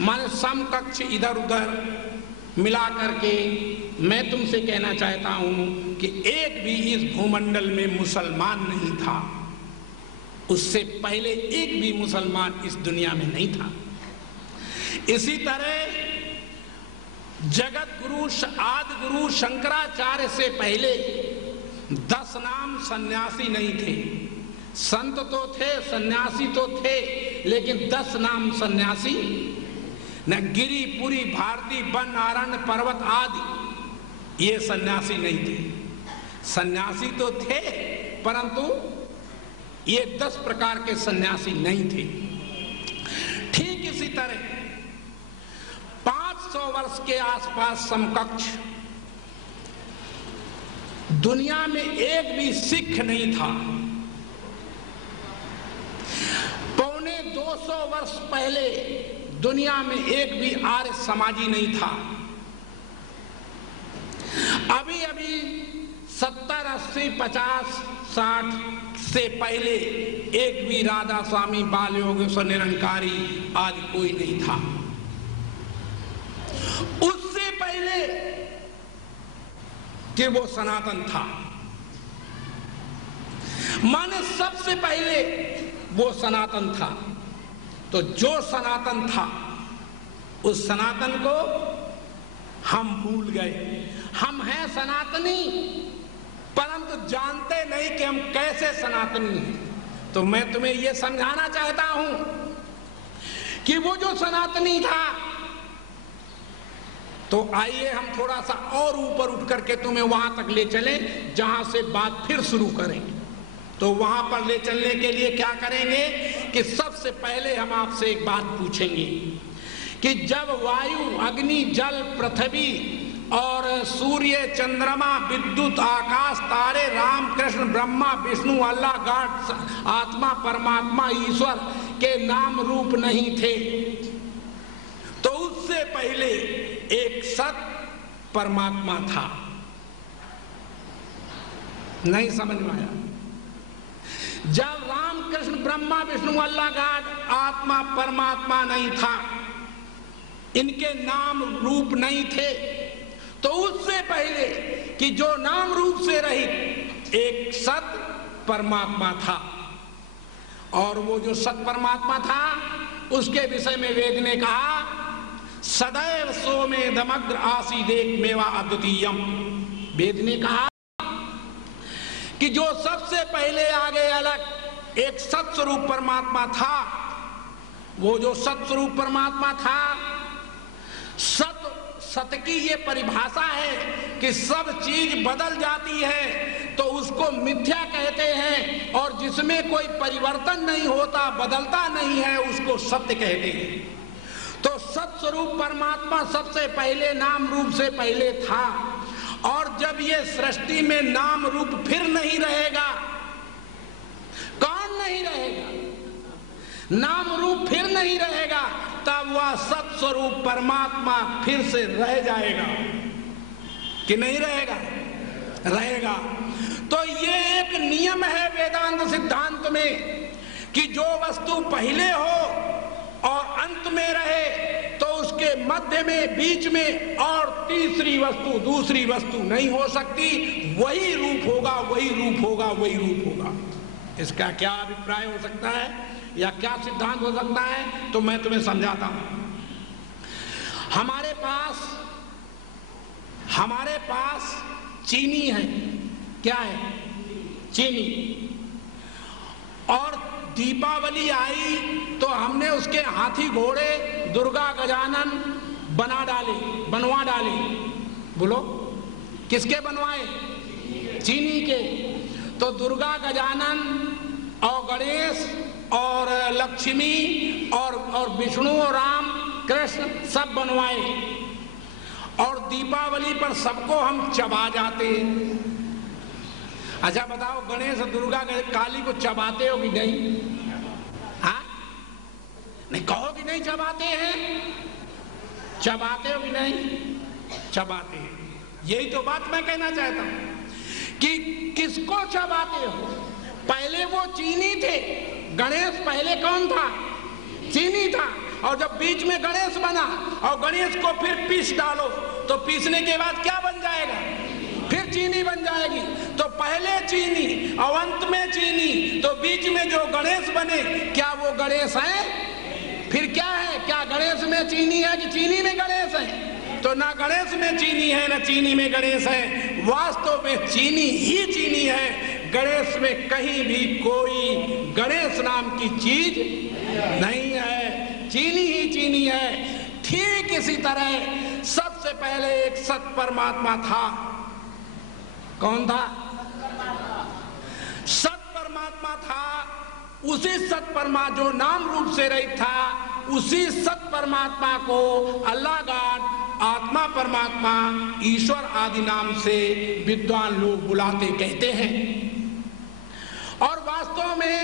मन समकक्ष इधर उधर मिला करके मैं तुमसे कहना चाहता हूं कि एक भी इस भूमंडल में मुसलमान नहीं था। उससे पहले एक भी मुसलमान इस दुनिया में नहीं था। इसी तरह जगत गुरु आदि गुरु शंकराचार्य से पहले 10 नाम सन्यासी नहीं थे। संत तो थे, सन्यासी तो थे, लेकिन 10 नाम सन्यासी न। गिरी पुरी भारती वन आरण्य पर्वत आदि ये सन्यासी नहीं थे। सन्यासी तो थे परंतु ये 10 प्रकार के सन्यासी नहीं थे। ठीक इसी तरह 500 वर्ष के आसपास समकक्ष दुनिया में एक भी सिख नहीं था। 250 वर्ष पहले दुनिया में एक भी आर्य समाजी नहीं था। अभी अभी 70, 80, 50, 60 से पहले एक भी राधा स्वामी, बाल योगेश्वर, निरंकारी आदि कोई नहीं था। उससे पहले कि वो सनातन था, माने सबसे पहले वो सनातन था। तो जो सनातन था उस सनातन को हम भूल गए। हम हैं सनातनी परंतु जानते नहीं कि हम कैसे सनातनी हैं। तो मैं तुम्हें यह समझाना चाहता हूं कि वो जो सनातनी था, तो आइए हम थोड़ा सा और ऊपर उठ करके तुम्हें वहां तक ले चलें जहां से बात फिर शुरू करें। तो वहां पर ले चलने के लिए क्या करेंगे कि सबसे पहले हम आपसे एक बात पूछेंगे कि जब वायु, अग्नि, जल, पृथ्वी और सूर्य, चंद्रमा, विद्युत, आकाश, तारे, राम, कृष्ण, ब्रह्मा, विष्णु, अल्लाह, गॉड, आत्मा, परमात्मा, ईश्वर के नाम रूप नहीं थे, तो उससे पहले एक सत परमात्मा था। नहीं समझ में आया? जब राम, कृष्ण, ब्रह्मा, विष्णु, अल्लाह, गॉड, आत्मा, परमात्मा नहीं था, इनके नाम रूप नहीं थे, तो उससे पहले कि जो नाम रूप से रहित एक सत परमात्मा था। और वो जो सत परमात्मा था उसके विषय में वेद ने कहा, सदैव सोमे दमग्र आसीदेक मेवा अद्वितीयम। वेद ने कहा कि जो सबसे पहले आगे अलग एक सत्स्वरूप परमात्मा था, वो जो सत्स्वरूप परमात्मा था, सत की ये परिभाषा है कि सब चीज बदल जाती है तो उसको मिथ्या कहते हैं, और जिसमें कोई परिवर्तन नहीं होता, बदलता नहीं है, उसको सत्य कहते हैं। तो सत्स्वरूप परमात्मा सबसे पहले नाम रूप से पहले था। और जब ये सृष्टि में नाम रूप फिर नहीं रहेगा, कौन नहीं रहेगा? नाम रूप फिर नहीं रहेगा, तब वह सत्स्वरूप परमात्मा फिर से रह जाएगा कि नहीं रहेगा? रहेगा। तो ये एक नियम है वेदांत सिद्धांत में कि जो वस्तु पहले हो और अंत में रहे तो उसके मध्य में, बीच में और तीसरी वस्तु, दूसरी वस्तु नहीं हो सकती। वही रूप होगा, वही रूप होगा, वही रूप होगा। इसका क्या अभिप्राय हो सकता है या क्या सिद्धांत हो सकता है, तो मैं तुम्हें समझाता हूं। हमारे पास चीनी है। क्या है? चीनी। और दीपावली आई तो हमने उसके हाथी घोड़े, दुर्गा गजानन बनवा डाले। बोलो, किसके बनवाए? चीनी के। तो दुर्गा, गजानन और गणेश और लक्ष्मी और विष्णु और राम, कृष्ण सब बनवाए। और दीपावली पर सबको हम चबा जाते हैं। अच्छा बताओ, गणेश, दुर्गा, काली को चबाते हो कि नहीं? हाँ, नहीं कहो कि नहीं चबाते हैं? चबाते हो कि नहीं? चबाते हैं। यही तो बात मैं कहना चाहता हूं कि किसको चबाते हो। पहले वो चीनी थे, गणेश पहले कौन था? चीनी था। और जब बीच में गणेश बना और गणेश को फिर पीस डालो तो पीसने के बाद क्या बन जाएगा? फिर चीनी बन जाएगी। तो पहले चीनी और अंत में चीनी, तो बीच में जो गणेश बने, क्या वो गणेश है? फिर क्या है? क्या गणेश में चीनी है कि चीनी में गणेश है? तो ना गणेश में चीनी है ना चीनी में गणेश है। वास्तव में चीनी ही चीनी है। गणेश में कहीं भी कोई गणेश नाम की चीज नहीं है, चीनी ही चीनी है। ठीक इसी तरह सबसे पहले एक सत परमात्मा था। कौन था? सत परमात्मा था। उसी सत परमात्मा जो नाम रूप से रहित था, उसी सत परमात्मा को अल्लाह गॉड, आत्मा परमात्मा, ईश्वर आदि नाम से विद्वान लोग बुलाते कहते हैं। और वास्तव में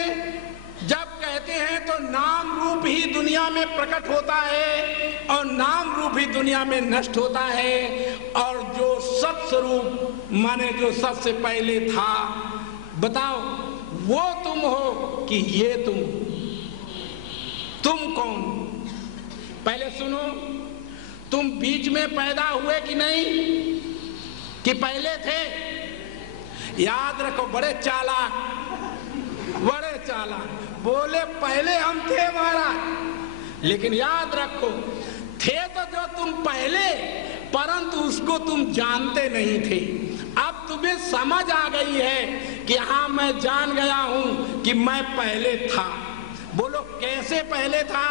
जब कहते हैं तो नाम रूप ही दुनिया में प्रकट होता है और नाम रूप ही दुनिया में नष्ट होता है। और जो सत स्वरूप माने जो सबसे पहले था, बताओ वो तुम हो कि ये तुम कौन? पहले सुनो, तुम बीच में पैदा हुए कि नहीं, कि पहले थे? याद रखो, बड़े चालाक बोले पहले हम थे महाराज। लेकिन याद रखो, थे तो जो तुम पहले, परंतु उसको तुम जानते नहीं थे। अब तुम्हें समझ आ गई है कि हाँ मैं जान गया हूं कि मैं पहले था। बोलो कैसे पहले था?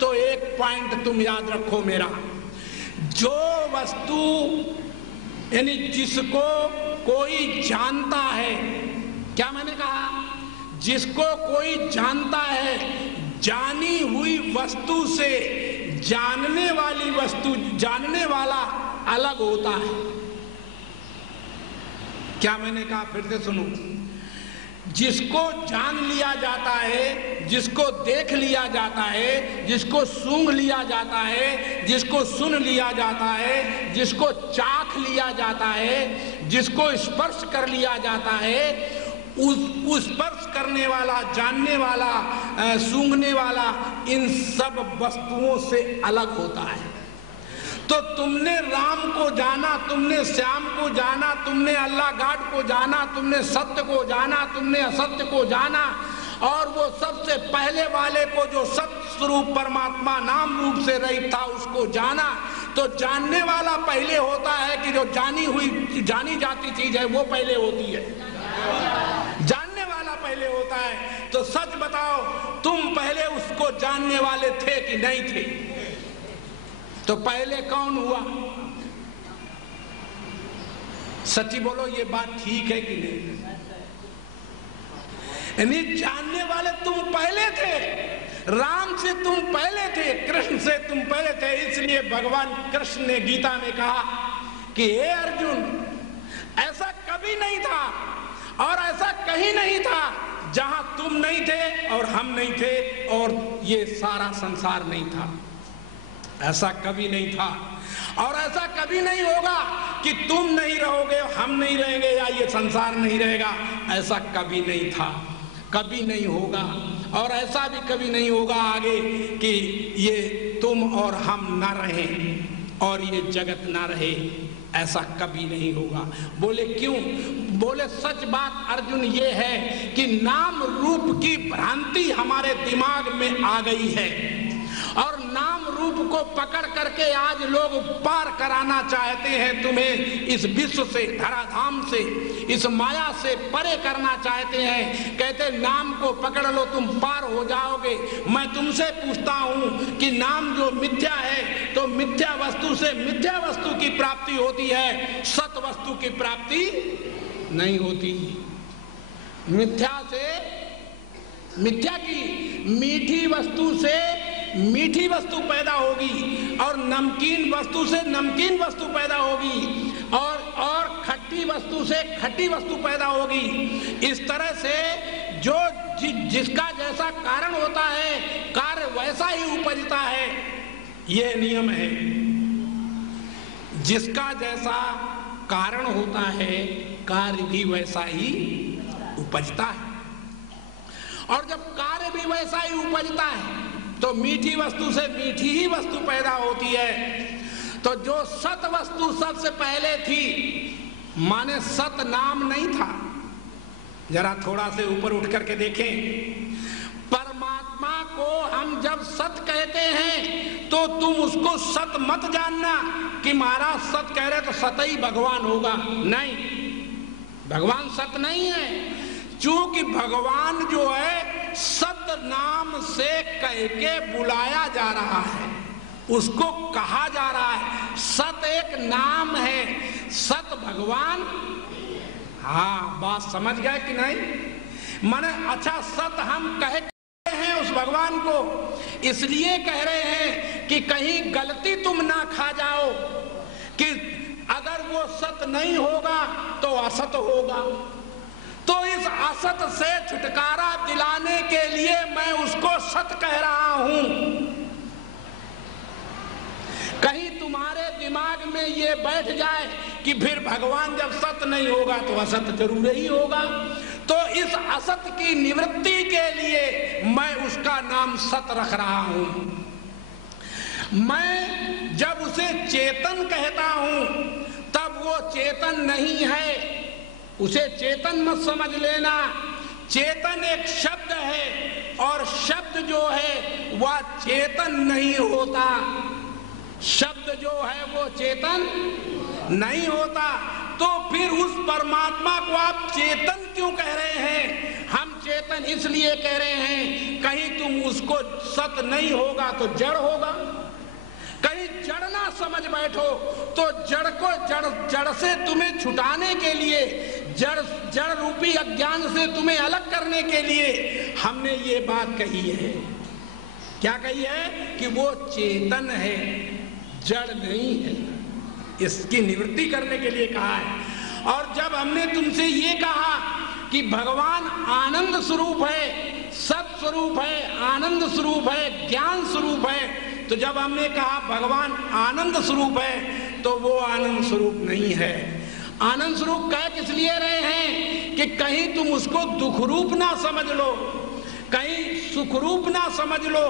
तो एक पॉइंट तुम याद रखो मेरा, जो वस्तु यानी जिसको कोई जानता है, क्या मैंने कहा? जिसको कोई जानता है, जानी हुई वस्तु से जानने वाली वस्तु, जानने वाला अलग होता है। क्या मैंने कहा? फिर से सुनो, जिसको जान लिया जाता है, जिसको देख लिया जाता है, जिसको सूंघ लिया जाता है, जिसको सुन लिया जाता है, जिसको चाख लिया जाता है, जिसको स्पर्श कर लिया जाता है, उस स्पर्श करने वाला, जानने वाला, सूंघने वाला, इन सब वस्तुओं से अलग होता है। तो तुमने राम को जाना, तुमने श्याम को जाना, तुमने अल्लाह गॉड को जाना, तुमने सत्य को जाना, तुमने असत्य को जाना, और वो सबसे पहले वाले को जो सत्य स्वरूप परमात्मा नाम रूप से रहित था उसको जाना। तो जानने वाला पहले होता है कि जो जानी हुई, जानी जाती चीज है वो पहले होती है, जानने वाला पहले होता है। तो सच बताओ, तुम पहले उसको जानने वाले थे कि नहीं थे? तो पहले कौन हुआ? सच्ची बोलो, ये बात ठीक है कि नहीं? यानी जानने वाले तुम पहले थे, राम से तुम पहले थे, कृष्ण से तुम पहले थे। इसलिए भगवान कृष्ण ने गीता में कहा कि हे अर्जुन, ऐसा कभी नहीं था और ऐसा कहीं नहीं था जहां तुम नहीं थे और हम नहीं थे और ये सारा संसार नहीं था। ऐसा कभी नहीं था और ऐसा कभी नहीं होगा कि तुम नहीं रहोगे, हम नहीं रहेंगे या ये संसार नहीं रहेगा। ऐसा कभी नहीं था, कभी नहीं होगा, और ऐसा भी कभी नहीं होगा आगे कि ये तुम और हम ना रहें और ये जगत ना रहे। ऐसा कभी नहीं होगा। बोले क्यों? बोले सच बात अर्जुन ये है कि नाम रूप की भ्रांति हमारे दिमाग में आ गई है और नाम रूप को पकड़ करके आज लोग पार कराना चाहते हैं तुम्हें, इस विश्व से, धराधाम से, इस माया से परे करना चाहते हैं। कहते नाम को पकड़ लो तुम पार हो जाओगे। मैं तुमसे पूछता हूं कि नाम जो मिथ्या है तो मिथ्या वस्तु से मिथ्या वस्तु की प्राप्ति होती है, सत वस्तु की प्राप्ति नहीं होती। मिथ्या से मिथ्या की, मीठी वस्तु से मीठी वस्तु पैदा होगी और नमकीन वस्तु से नमकीन वस्तु पैदा होगी और खट्टी वस्तु से खट्टी वस्तु पैदा होगी। इस तरह से जो जिसका जैसा कारण होता है कार्य वैसा ही उपजता है, यह नियम है। जिसका जैसा कारण होता है, कार्य भी वैसा ही उपजता है। और जब कार्य भी वैसा ही उपजता है तो मीठी वस्तु से मीठी ही वस्तु पैदा होती है। तो जो सत वस्तु सबसे पहले थी, माने सत नाम नहीं था। जरा थोड़ा से ऊपर उठ करके देखें, परमात्मा को हम जब सत कहते हैं तो तुम उसको सत मत जानना कि महाराज सत कह रहे तो सत ही भगवान होगा। नहीं, भगवान सत नहीं है। क्योंकि भगवान जो है सत नाम से कह के बुलाया जा रहा है, उसको कहा जा रहा है। सत एक नाम है, सत भगवान। हाँ, बात समझ गए कि नहीं? माने अच्छा, सत हम कह हैं उस भगवान को, इसलिए कह रहे हैं कि कहीं गलती तुम ना खा जाओ कि अगर वो सत नहीं होगा तो असत होगा। तो इस असत से छुटकारा दिलाने के लिए मैं उसको सत कह रहा हूं। कहीं तुम्हारे दिमाग में ये बैठ जाए कि फिर भगवान जब सत नहीं होगा तो असत जरूर ही होगा। तो इस असत की निवृत्ति के लिए मैं उसका नाम सत रख रहा हूं। मैं जब उसे चेतन कहता हूं तब वो चेतन नहीं है, उसे चेतन मत समझ लेना। चेतन एक शब्द है और शब्द जो है वह चेतन नहीं होता। शब्द जो है वो चेतन नहीं होता। तो फिर उस परमात्मा को आप चेतन क्यों कह रहे हैं? हम चेतन इसलिए कह रहे हैं कहीं तुम उसको सत नहीं होगा तो जड़ होगा। कहीं जड़ ना समझ बैठो तो जड़ को जड़ से तुम्हें छुटाने के लिए, जड़ रूपी अज्ञान से तुम्हें अलग करने के लिए हमने ये बात कही है। क्या कही है? कि वो चेतन है, जड़ नहीं है। इसकी निवृत्ति करने के लिए कहा है। और जब हमने तुमसे ये कहा कि भगवान आनंद स्वरूप है, सत स्वरूप है, आनंद स्वरूप है, ज्ञान स्वरूप है, तो जब हमने कहा भगवान आनंद स्वरूप है तो वो आनंद स्वरूप नहीं है। आनंद स्वरूप कह किस लिए रहे हैं कि कहीं तुम उसको दुख रूप ना समझ लो, कहीं सुख रूप ना समझ लो।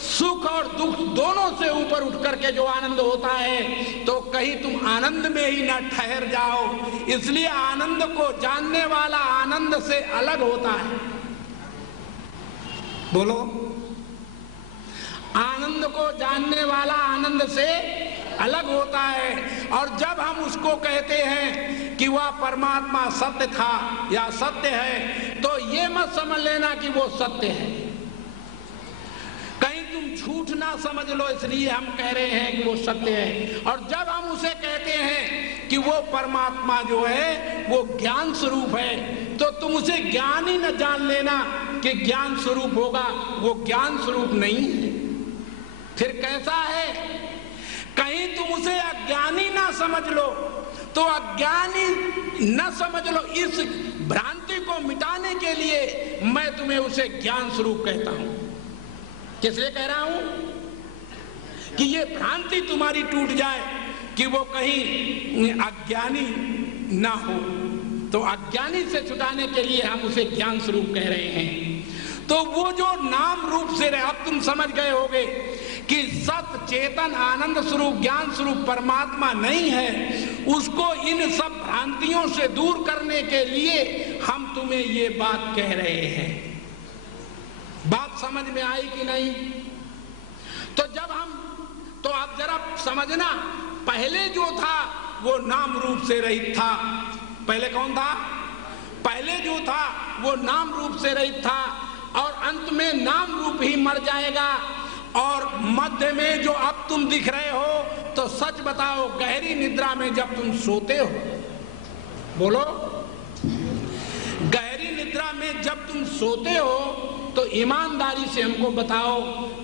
सुख और दुख दोनों से ऊपर उठ करके जो आनंद होता है तो कहीं तुम आनंद में ही ना ठहर जाओ। इसलिए आनंद को जानने वाला आनंद से अलग होता है। बोलो, आनंद को जानने वाला आनंद से अलग होता है। और जब हम उसको कहते हैं कि वह परमात्मा सत्य था या सत्य है तो ये मत समझ लेना कि वो सत्य है। कहीं तुम झूठ ना समझ लो, इसलिए हम कह रहे हैं कि वो सत्य है। और जब हम उसे कहते हैं कि वो परमात्मा जो है वो ज्ञान स्वरूप है तो तुम उसे ज्ञान ही न जान लेना कि ज्ञान स्वरूप होगा। वो ज्ञान स्वरूप नहीं है। फिर कैसा है? कहीं तुम उसे अज्ञानी ना समझ लो तो अज्ञानी न समझ लो। इस भ्रांति को मिटाने के लिए मैं तुम्हें उसे ज्ञान स्वरूप कहता हूं। किस लिए कह रहा हूं? कि ये भ्रांति तुम्हारी टूट जाए कि वो कहीं अज्ञानी ना हो। तो अज्ञानी से छुटाने के लिए हम उसे ज्ञान स्वरूप कह रहे हैं। तो वो जो नाम रूप से रहे, अब तुम समझ गए होगे कि सत चेतन आनंद स्वरूप ज्ञान स्वरूप परमात्मा नहीं है। उसको इन सब भ्रांतियों से दूर करने के लिए हम तुम्हें ये बात कह रहे हैं। बात समझ में आई कि नहीं? तो जब हम, तो आप जरा समझना, पहले जो था वो नाम रूप से रहित था। पहले कौन था? पहले जो था वो नाम रूप से रहित था और अंत में नाम रूप ही मर जाएगा। और मध्य में जो अब तुम दिख रहे हो, तो सच बताओ, गहरी निद्रा में जब तुम सोते हो, बोलो, गहरी निद्रा में जब तुम सोते हो तो ईमानदारी से हमको बताओ,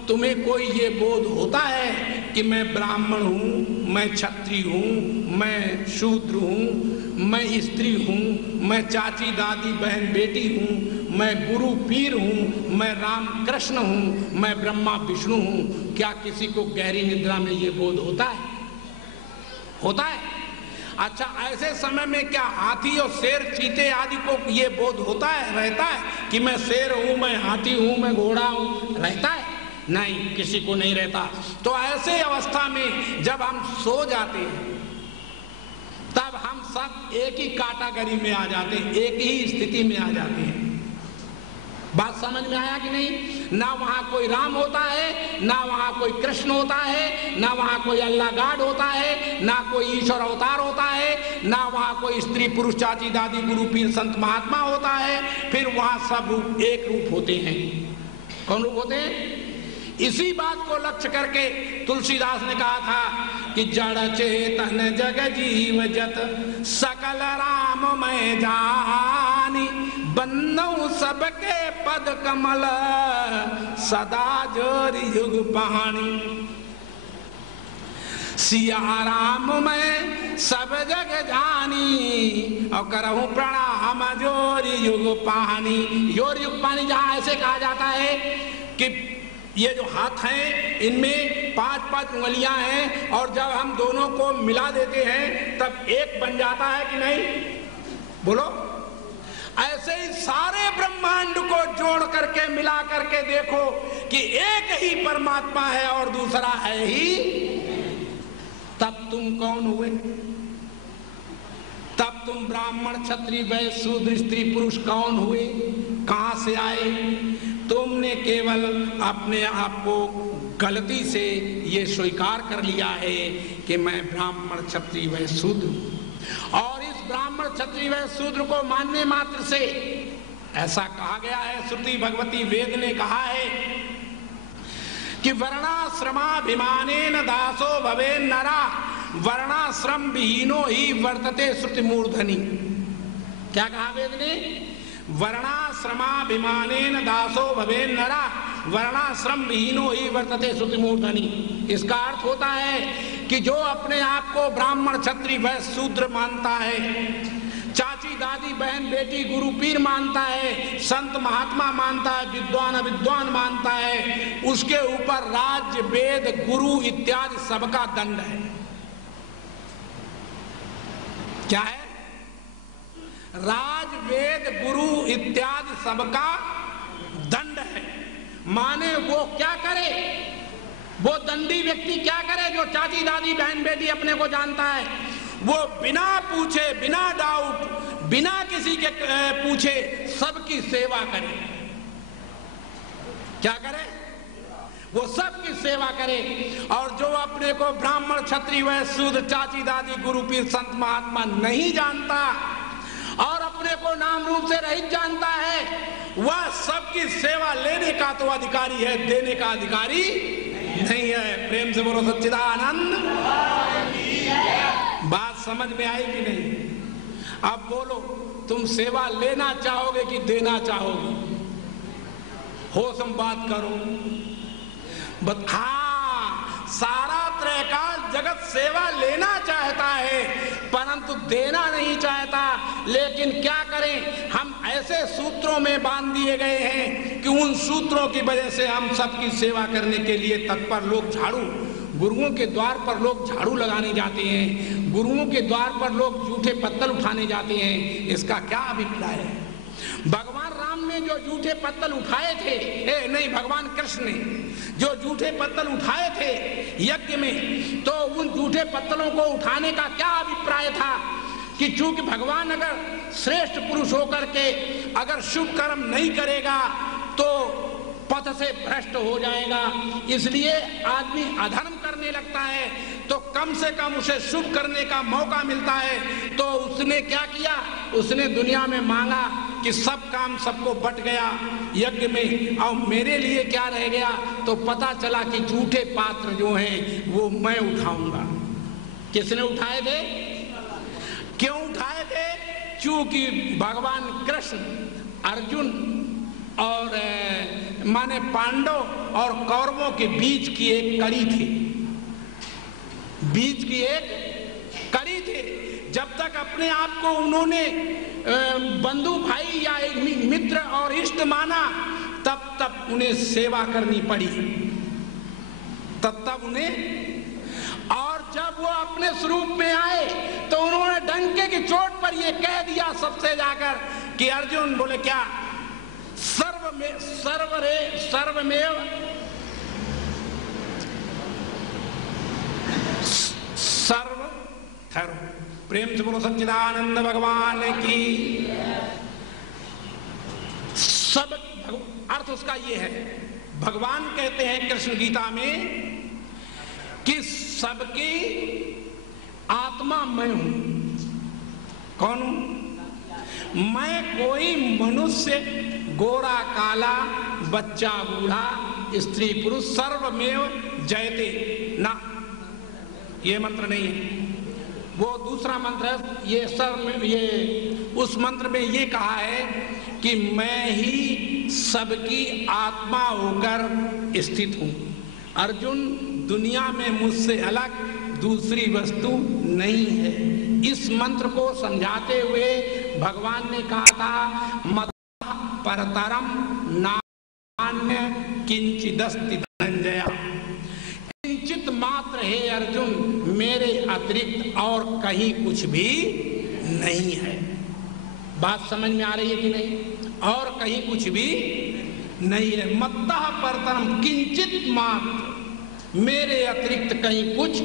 तुम्हें कोई ये बोध होता है कि मैं ब्राह्मण हूँ, मैं क्षत्रिय हूँ, मैं शूद्र हूँ, मैं स्त्री हूँ, मैं चाची दादी बहन बेटी हूँ, मैं गुरु पीर हूँ, मैं राम कृष्ण हूँ, मैं ब्रह्मा विष्णु हूँ? क्या किसी को गहरी निद्रा में ये बोध होता है? होता है? अच्छा, ऐसे समय में क्या हाथी और शेर चीते आदि को ये बोध होता है, रहता है कि मैं शेर हूं, मैं हाथी हूं, मैं घोड़ा हूं? रहता है? नहीं, किसी को नहीं रहता। तो ऐसे अवस्था में जब हम सो जाते हैं तब हम सब एक ही कैटेगरी में आ जाते हैं, एक ही स्थिति में आ जाते हैं। बात समझ में आया कि नहीं? ना वहां कोई राम होता है, ना वहां कोई कृष्ण होता है, ना वहां कोई अल्लाह गाड होता है, ना कोई ईश्वर अवतार होता है, ना वहां कोई स्त्री पुरुष चाची दादी गुरु पीर संत महात्मा होता है। फिर वहां सब रूप एक रूप होते हैं। कौन रूप होते हैं? इसी बात को लक्ष्य करके तुलसीदास ने कहा था कि जड़ चेतन जग जीव जत सकल राम मैं जानी, बन्नौ सबके पद कमल सदा जोरि युग पानी। सिया राम मैं सब जग जानी और करहूं प्रणाम जोरि युग पानी। जोरि युग पानी जहां ऐसे कहा जाता है कि ये जो हाथ हैं इनमें 5-5 उंगलियां हैं और जब हम दोनों को मिला देते हैं तब एक बन जाता है कि नहीं? बोलो। ऐसे ही सारे ब्रह्मांड को जोड़ करके मिला करके देखो कि एक ही परमात्मा है और दूसरा है ही, तब तुम कौन हुए? तब तुम ब्राह्मण क्षत्रिय वैश्य शूद्र स्त्री पुरुष कौन हुए? कहां से आए? तुमने केवल अपने आप को गलती से ये स्वीकार कर लिया है कि मैं ब्राह्मण क्षत्रिय वैश्य शूद्र हूं। और इस ब्राह्मण क्षत्रिय वैश्य शूद्र को मानने मात्र से ऐसा कहा गया है, श्रुति भगवती वेद ने कहा है कि वर्णाश्रमाभिमानेन दासो भवे नरा, वर्णाश्रम विहीनो ही वर्तते श्रुति मूर्धनि। क्या कहा वेद ने? वर्णाश्रमाभिमानेन दासो भवे नरा, वर्णाश्रम विहीनो ही वर्तते श्रुति मूर्धनि। इसका अर्थ होता है कि जो अपने आप को ब्राह्मण क्षत्रिय वैश्य शूद्र मानता है, चाची दादी बहन बेटी गुरु पीर मानता है, संत महात्मा मानता है, विद्वान अविद्वान मानता है, उसके ऊपर राज्य वेद गुरु इत्यादि सबका दंड है। क्या है? राज वेद गुरु इत्यादि सबका दंड है। माने वो क्या करे? वो दंडी व्यक्ति क्या करे जो चाची दादी बहन बेटी अपने को जानता है? वो बिना पूछे, बिना डाउट, बिना किसी के पूछे सबकी सेवा करे। क्या करे? वो सबकी सेवा करे। और जो अपने को ब्राह्मण क्षत्रिय वैश्य शूद्र चाची दादी गुरु पीर संत महात्मा नहीं जानता और अपने को नाम रूप से रहित जानता है, वह सबकी सेवा लेने का तो अधिकारी है, देने का अधिकारी नहीं है। प्रेम से बोलो सच्चिदानंद। बात समझ में आई कि नहीं? अब बोलो, तुम सेवा लेना चाहोगे कि देना चाहोगे? होश में बात करो। हाँ, सारा त्रैकाल जगत सेवा लेना चाहता है परंतु देना नहीं चाहता। लेकिन क्या करें, हम ऐसे सूत्रों में बांध दिए गए हैं कि उन सूत्रों की वजह से हम सबकी सेवा करने के लिए तत्पर। लोग झाड़ू, गुरुओं के द्वार पर लोग झाड़ू लगाने जाते हैं, गुरुओं के द्वार पर लोग जूठे पत्तल उठाने जाते हैं। इसका क्या अभिप्राय है? भगवान राम ने जो जूठे पत्तल उठाए थे, नहीं, भगवान कृष्ण ने जो जूठे पत्तल उठाए थे यज्ञ में, तो उन जूठे पत्तलों को उठाने का क्या अभिप्राय था कि चूंकि भगवान अगर श्रेष्ठ पुरुष होकर के अगर शुभ कर्म नहीं करेगा तो पथ से भ्रष्ट हो जाएगा, इसलिए आदमी अधर्म करने लगता है तो कम से कम उसे शुभ करने का मौका मिलता है। तो उसने क्या किया? उसने दुनिया में मांगा कि सब काम सबको बट गया यज्ञ में, और मेरे लिए क्या रह गया? तो पता चला कि झूठे पात्र जो हैं वो मैं उठाऊंगा। किसने उठाए थे? क्यों उठाए थे? क्योंकि भगवान कृष्ण अर्जुन और माने पांडव और कौरवों के बीच की एक कड़ी थी, बीच की एक कड़ी थी। जब तक अपने आप को उन्होंने बंधु भाई या एक मित्र और इष्ट माना, तब तक उन्हें सेवा करनी पड़ी, तब उन्हें। और जब वो अपने स्वरूप में आए तो उन्होंने डंके की चोट पर ये कह दिया सबसे जाकर कि अर्जुन बोले क्या, सर्वमेव सर्व ठहरो, प्रेम से बोलो सच्चिदानंद भगवान की। सब अर्थ उसका ये है, भगवान कहते हैं कृष्ण गीता में कि सबकी आत्मा मैं हूं। कौन हूं? मैं कोई मनुष्य, गोरा काला, बच्चा बूढ़ा, स्त्री पुरुष, सर्वमेव जयते ना, ये मंत्र नहीं है। वो दूसरा मंत्र है, ये उस मंत्र में ये कहा है कि मैं ही सबकी आत्मा होकर स्थित हूं। अर्जुन, दुनिया में मुझसे अलग दूसरी वस्तु नहीं है। इस मंत्र को समझाते हुए भगवान ने कहा था, मत परतरम नान्य किंचिदस्ति धनंजय, किंचित मात्र है अर्जुन, मेरे अतिरिक्त और कहीं कुछ भी नहीं है। बात समझ में आ रही है कि नहीं? और कहीं कुछ भी नहीं है। मत्तः परतरम, किंचित मात्र, मेरे अतिरिक्त कहीं कुछ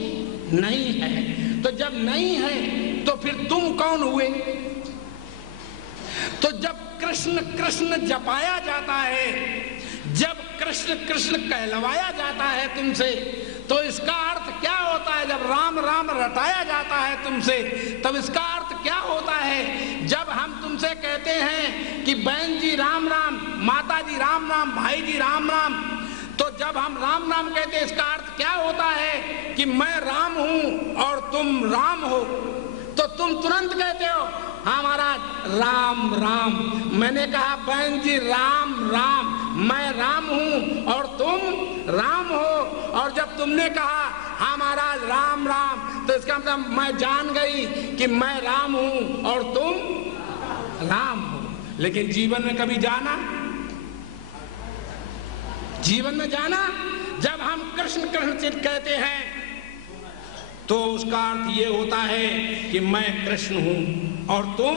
नहीं है। तो जब नहीं है तो फिर तुम कौन हुए? तो जब कृष्ण कृष्ण जपाया जाता है, जब कृष्ण कृष्ण कहलवाया जाता है तुमसे, तो इसका अर्थ क्या होता है? जब राम राम रटाया जाता है तुमसे, तब इसका अर्थ क्या होता है? जब हम तुमसे कहते हैं कि बहन जी राम राम, माता जी राम राम, भाई जी राम राम, तो जब हम राम राम कहते हैं, इसका अर्थ क्या होता है? कि मैं राम हूं और तुम राम हो। तो तुम तुरंत कहते हो हाँ महाराज राम राम। मैंने कहा बहन जी राम राम, मैं राम हूं और तुम राम हो। और जब तुमने कहा हाँ महाराज राम राम, तो इसका मतलब मैं जान गई कि मैं राम हूं और तुम राम हो। लेकिन जीवन में कभी जाना? जीवन में जाना? जब हम कृष्ण कृष्ण कहते हैं तो उसका अर्थ ये होता है कि मैं कृष्ण हूं और तुम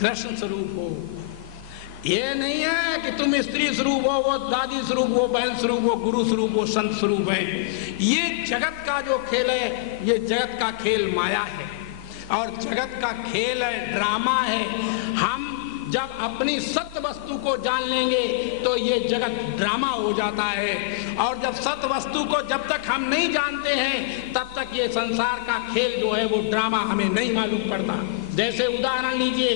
कृष्ण स्वरूप हो। ये नहीं है कि तुम स्त्री स्वरूप हो, वो दादी स्वरूप हो, बहन स्वरूप हो, गुरु स्वरूप हो, संत स्वरूप है। ये जगत का जो खेल है, ये जगत का खेल माया है और जगत का खेल है, ड्रामा है। हम जब अपनी सत्य वस्तु को जान लेंगे तो ये जगत ड्रामा हो जाता है। और जब सत्य वस्तु को जब तक हम नहीं जानते हैं, तब तक ये संसार का खेल जो है वो ड्रामा हमें नहीं मालूम पड़ता। जैसे उदाहरण लीजिए,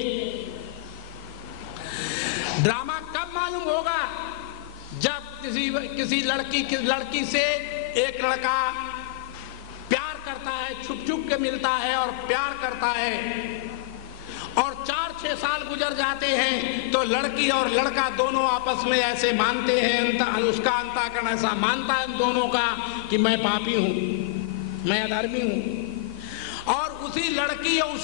ड्रामा कब मालूम होगा? जब किसी लड़की से एक लड़का प्यार करता है, छुप छुप के मिलता है और प्यार करता है, और 4-6 साल गुजर जाते हैं तो लड़की और लड़का दोनों आपस में ऐसे मानते हैं, उसका अंतःकरण ऐसा मानता है दोनों का कि मैं पापी हूं, मैं अधर्मी हूं। और उसी लड़की और